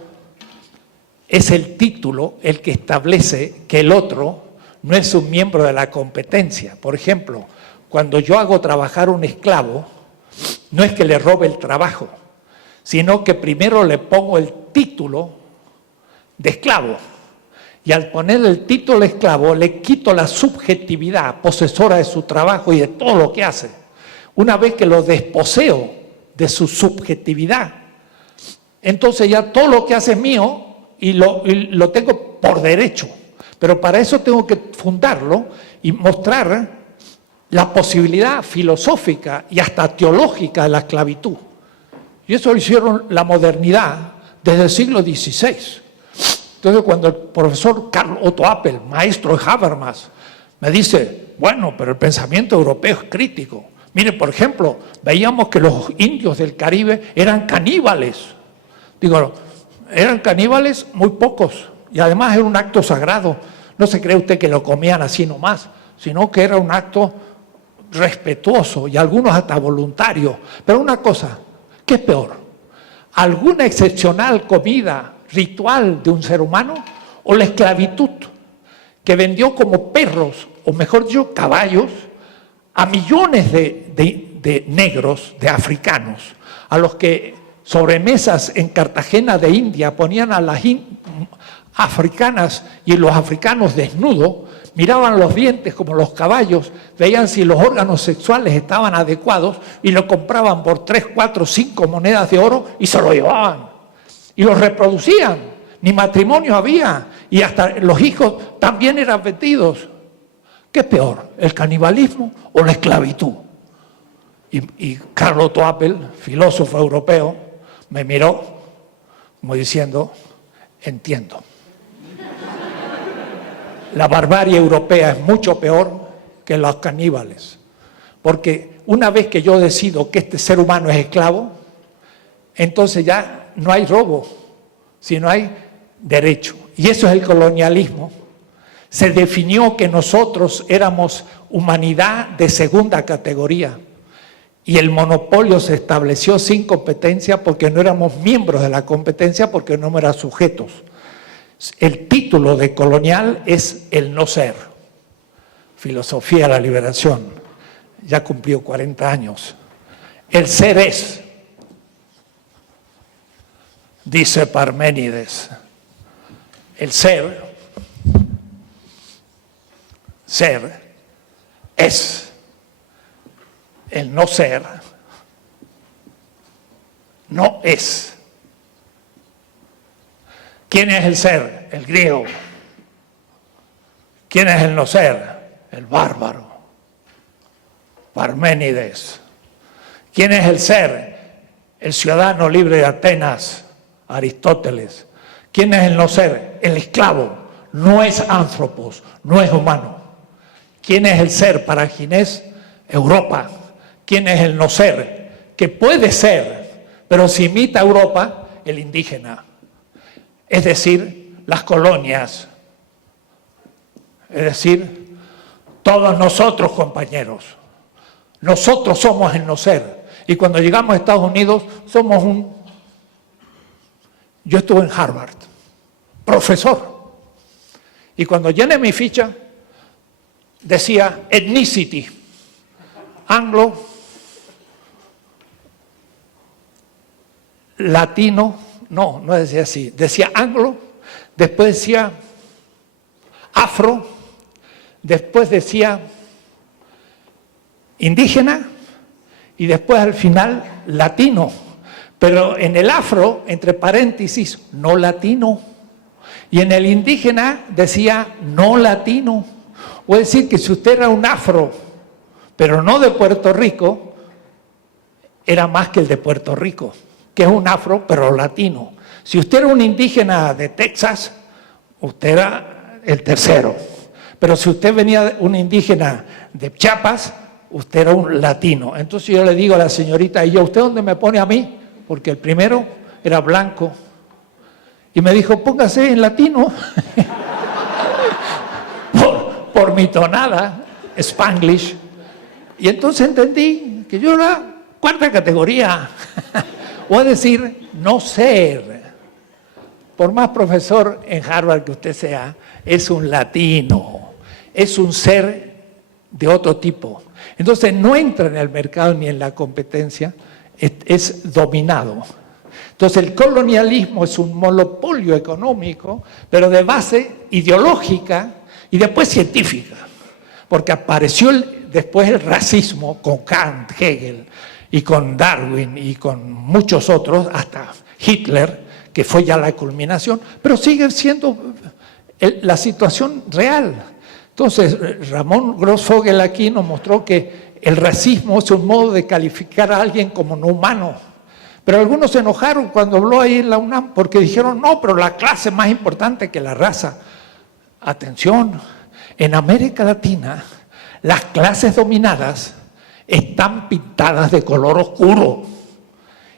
es el título el que establece que el otro no es un miembro de la competencia. Por ejemplo, cuando yo hago trabajar a un esclavo, no es que le robe el trabajo, sino que primero le pongo el título de esclavo. Y al ponerle el título de esclavo, le quito la subjetividad posesora de su trabajo y de todo lo que hace. Una vez que lo desposeo de su subjetividad, entonces ya todo lo que hace es mío y lo tengo por derecho. Pero para eso tengo que fundarlo y mostrar la posibilidad filosófica y hasta teológica de la esclavitud. Y eso lo hicieron la modernidad desde el siglo XVI. Entonces, cuando el profesor Karl Otto Appel, maestro de Habermas, me dice, bueno, pero el pensamiento europeo es crítico. Mire, por ejemplo, veíamos que los indios del Caribe eran caníbales. Digo, eran caníbales muy pocos, y además era un acto sagrado. No se cree usted que lo comían así nomás, sino que era un acto respetuoso y algunos hasta voluntario. Pero una cosa, ¿qué es peor? ¿Alguna excepcional comida ritual de un ser humano o la esclavitud que vendió como perros, o mejor dicho, caballos, a millones de negros, de africanos, a los que sobre mesas en Cartagena de India ponían a las africanas y los africanos desnudos, miraban los dientes como los caballos, veían si los órganos sexuales estaban adecuados y lo compraban por 3, 4, 5 monedas de oro y se lo llevaban. Y los reproducían, ni matrimonio había, y hasta los hijos también eran vendidos. ¿Qué es peor, el canibalismo o la esclavitud? Y Karl Otto Appel, filósofo europeo, me miró como diciendo, entiendo. La barbarie europea es mucho peor que los caníbales, porque una vez que yo decido que este ser humano es esclavo, entonces ya no hay robo, sino hay derecho. Y eso es el colonialismo. Se definió que nosotros éramos humanidad de segunda categoría y el monopolio se estableció sin competencia porque no éramos miembros de la competencia, porque no éramos sujetos. El título de colonial es el no ser. Filosofía de la liberación. Ya cumplió 40 años. El ser es, dice Parménides. El ser es. El no ser no es. ¿Quién es el ser? El griego. ¿Quién es el no ser? El bárbaro. Parménides. ¿Quién es el ser? El ciudadano libre de Atenas. Aristóteles. ¿Quién es el no ser? El esclavo. No es anthropos, no es humano. ¿Quién es el ser para Ginés? Europa. ¿Quién es el no ser? Que puede ser, pero si imita a Europa, el indígena. Es decir, las colonias. Es decir, todos nosotros, compañeros. Nosotros somos el no ser. Y cuando llegamos a Estados Unidos, somos un... Yo estuve en Harvard, profesor. Y cuando llené mi ficha, decía ethnicity, anglo, latino, no decía así, decía anglo, después decía afro, después decía indígena y después al final latino. Pero en el afro, entre paréntesis, no latino. Y en el indígena decía no latino. O es decir, que si usted era un afro, pero no de Puerto Rico, era más que el de Puerto Rico, que es un afro, pero latino. Si usted era un indígena de Texas, usted era el tercero. Pero si usted venía un indígena de Chiapas, usted era un latino. Entonces yo le digo a la señorita, ¿y yo usted dónde me pone a mí? Porque el primero era blanco. Y me dijo, póngase en latino. por mi tonada, Spanglish. Y entonces entendí que yo era cuarta categoría. O es decir, no ser. Por más profesor en Harvard que usted sea, es un latino. Es un ser de otro tipo. Entonces no entra en el mercado ni en la competencia, es dominado. Entonces el colonialismo es un monopolio económico, pero de base ideológica y después científica, porque apareció después el racismo con Kant, Hegel y con Darwin y con muchos otros, hasta Hitler, que fue ya la culminación, pero sigue siendo la situación real. Entonces Ramón Grossfogel aquí nos mostró que el racismo es un modo de calificar a alguien como no humano. Pero algunos se enojaron cuando habló ahí en la UNAM porque dijeron, no, pero la clase es más importante que la raza. Atención, en América Latina las clases dominadas están pintadas de color oscuro.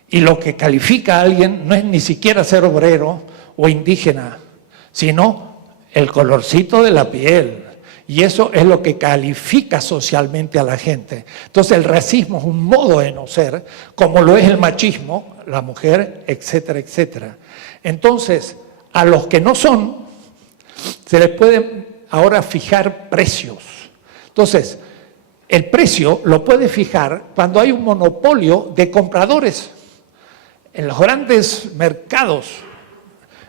Y lo que califica a alguien no es ni siquiera ser obrero o indígena, sino el colorcito de la piel. Y eso es lo que califica socialmente a la gente. Entonces el racismo es un modo de no ser, como lo es el machismo, la mujer, etcétera, etcétera. Entonces, a los que no son, se les pueden ahora fijar precios. Entonces, el precio lo puede fijar cuando hay un monopolio de compradores. En los grandes mercados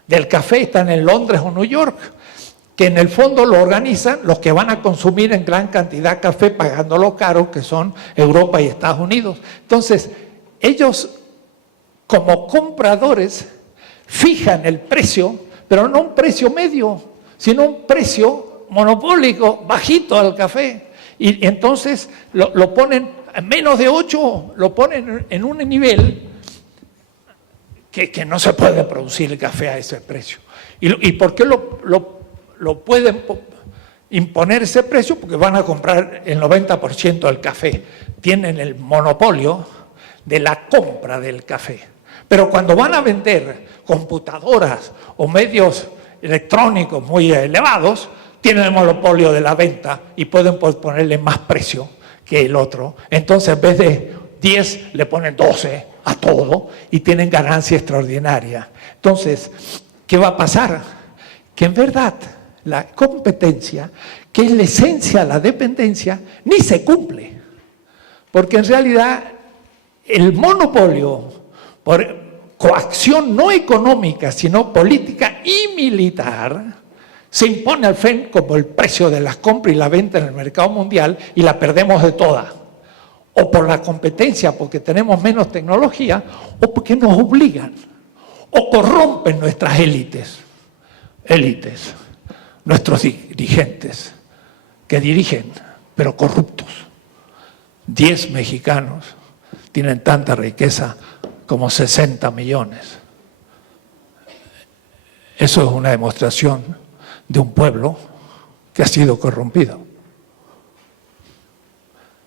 del café están en Londres o New York, que en el fondo lo organizan los que van a consumir en gran cantidad café pagándolo caro, que son Europa y Estados Unidos. Entonces, ellos como compradores fijan el precio, pero no un precio medio, sino un precio monopólico, bajito al café. Y entonces lo ponen a menos de 8, lo ponen en un nivel que no se puede producir el café a ese precio. ¿Y por qué lo pueden imponer ese precio? Porque van a comprar el 90% del café. Tienen el monopolio de la compra del café. Pero cuando van a vender computadoras o medios electrónicos muy elevados, tienen el monopolio de la venta y pueden ponerle más precio que el otro. Entonces, en vez de 10, le ponen 12 a todo y tienen ganancia extraordinaria. Entonces, ¿qué va a pasar? Que en verdad la competencia, que es la esencia de la dependencia, ni se cumple. Porque en realidad el monopolio por coacción no económica, sino política y militar, se impone al fin como el precio de las compras y la venta en el mercado mundial y la perdemos de toda. O por la competencia, porque tenemos menos tecnología, o porque nos obligan, o corrompen nuestras élites, nuestros dirigentes, que dirigen, pero corruptos. 10 mexicanos tienen tanta riqueza como 60 millones. Eso es una demostración de un pueblo que ha sido corrompido.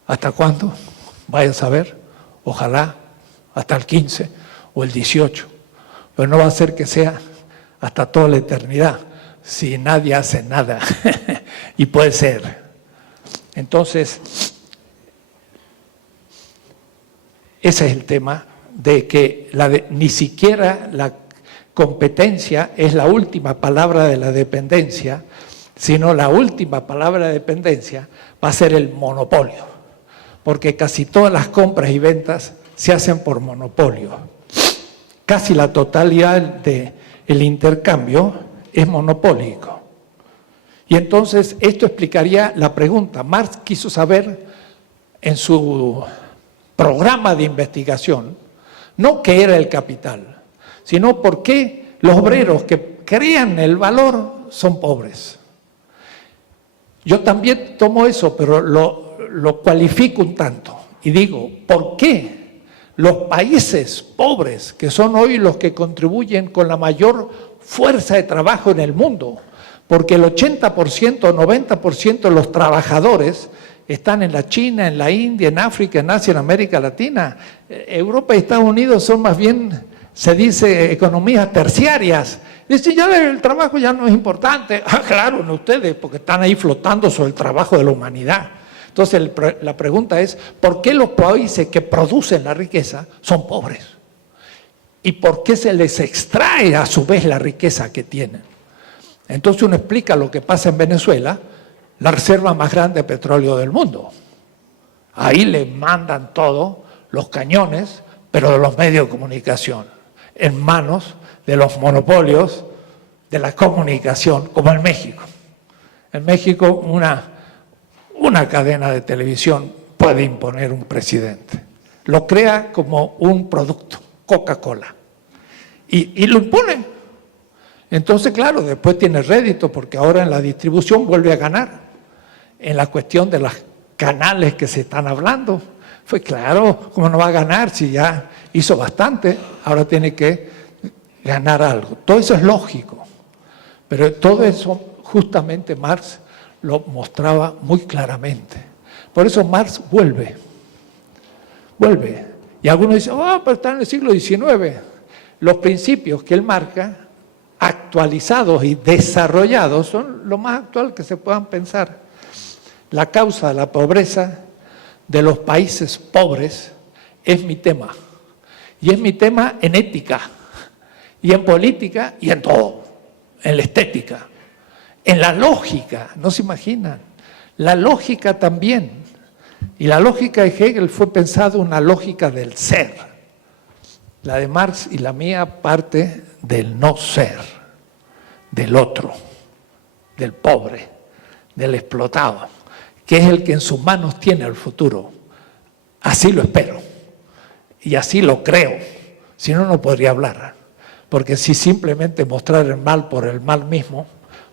¿Hasta cuándo? Vaya a saber, ojalá hasta el 15 o el 18, pero no va a ser que sea hasta toda la eternidad si nadie hace nada, y puede ser. Entonces, ese es el tema de que ni siquiera la competencia es la última palabra de la dependencia, sino la última palabra de dependencia va a ser el monopolio, porque casi todas las compras y ventas se hacen por monopolio. Casi la totalidad del intercambio es monopólico. Y entonces esto explicaría la pregunta. Marx quiso saber en su programa de investigación no qué era el capital, sino por qué los obreros que crean el valor son pobres. Yo también tomo eso, pero lo cualifico un tanto y digo, ¿por qué los países pobres, que son hoy los que contribuyen con la mayor fuerza de trabajo en el mundo, porque el 80% o 90% de los trabajadores están en la China, en la India, en África, en Asia, en América Latina. Europa y Estados Unidos son más bien, se dice, economías terciarias. Dice, ya el trabajo ya no es importante. Ah, claro, no ustedes, porque están ahí flotando sobre el trabajo de la humanidad. Entonces la pregunta es, ¿por qué los países que producen la riqueza son pobres? ¿Y por qué se les extrae a su vez la riqueza que tienen? Entonces uno explica lo que pasa en Venezuela, la reserva más grande de petróleo del mundo. Ahí le mandan todos los cañones, pero de los medios de comunicación, en manos de los monopolios de la comunicación, como en México. En México una cadena de televisión puede imponer un presidente. Lo crea como un producto, Coca-Cola, y lo impone. Entonces, claro, después tiene rédito porque ahora en la distribución vuelve a ganar. En la cuestión de los canales que se están hablando, fue claro, ¿cómo no va a ganar si ya hizo bastante? Ahora tiene que ganar algo. Todo eso es lógico, pero todo eso justamente Marx lo mostraba muy claramente. Por eso Marx vuelve. Y algunos dicen, pero está en el siglo XIX. Los principios que él marca, actualizados y desarrollados, son lo más actual que se puedan pensar. La causa de la pobreza de los países pobres es mi tema. Y es mi tema en ética, y en política, y en todo. En la estética, en la lógica, no se imaginan. La lógica también. Y la lógica de Hegel fue pensada una lógica del ser. La de Marx y la mía parte del no ser, del otro, del pobre, del explotado, que es el que en sus manos tiene el futuro. Así lo espero y así lo creo, si no, no podría hablar, porque si simplemente mostrar el mal por el mal mismo,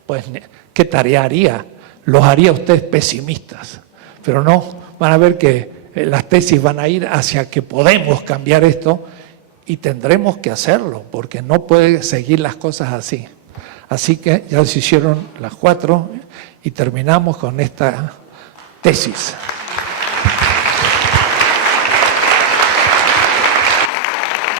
pues ¿qué tarea haría? Los haría ustedes pesimistas, pero no, van a ver que las tesis van a ir hacia que podemos cambiar esto y tendremos que hacerlo, porque no puede seguir las cosas así. Así que ya se hicieron las 4 y terminamos con esta tesis.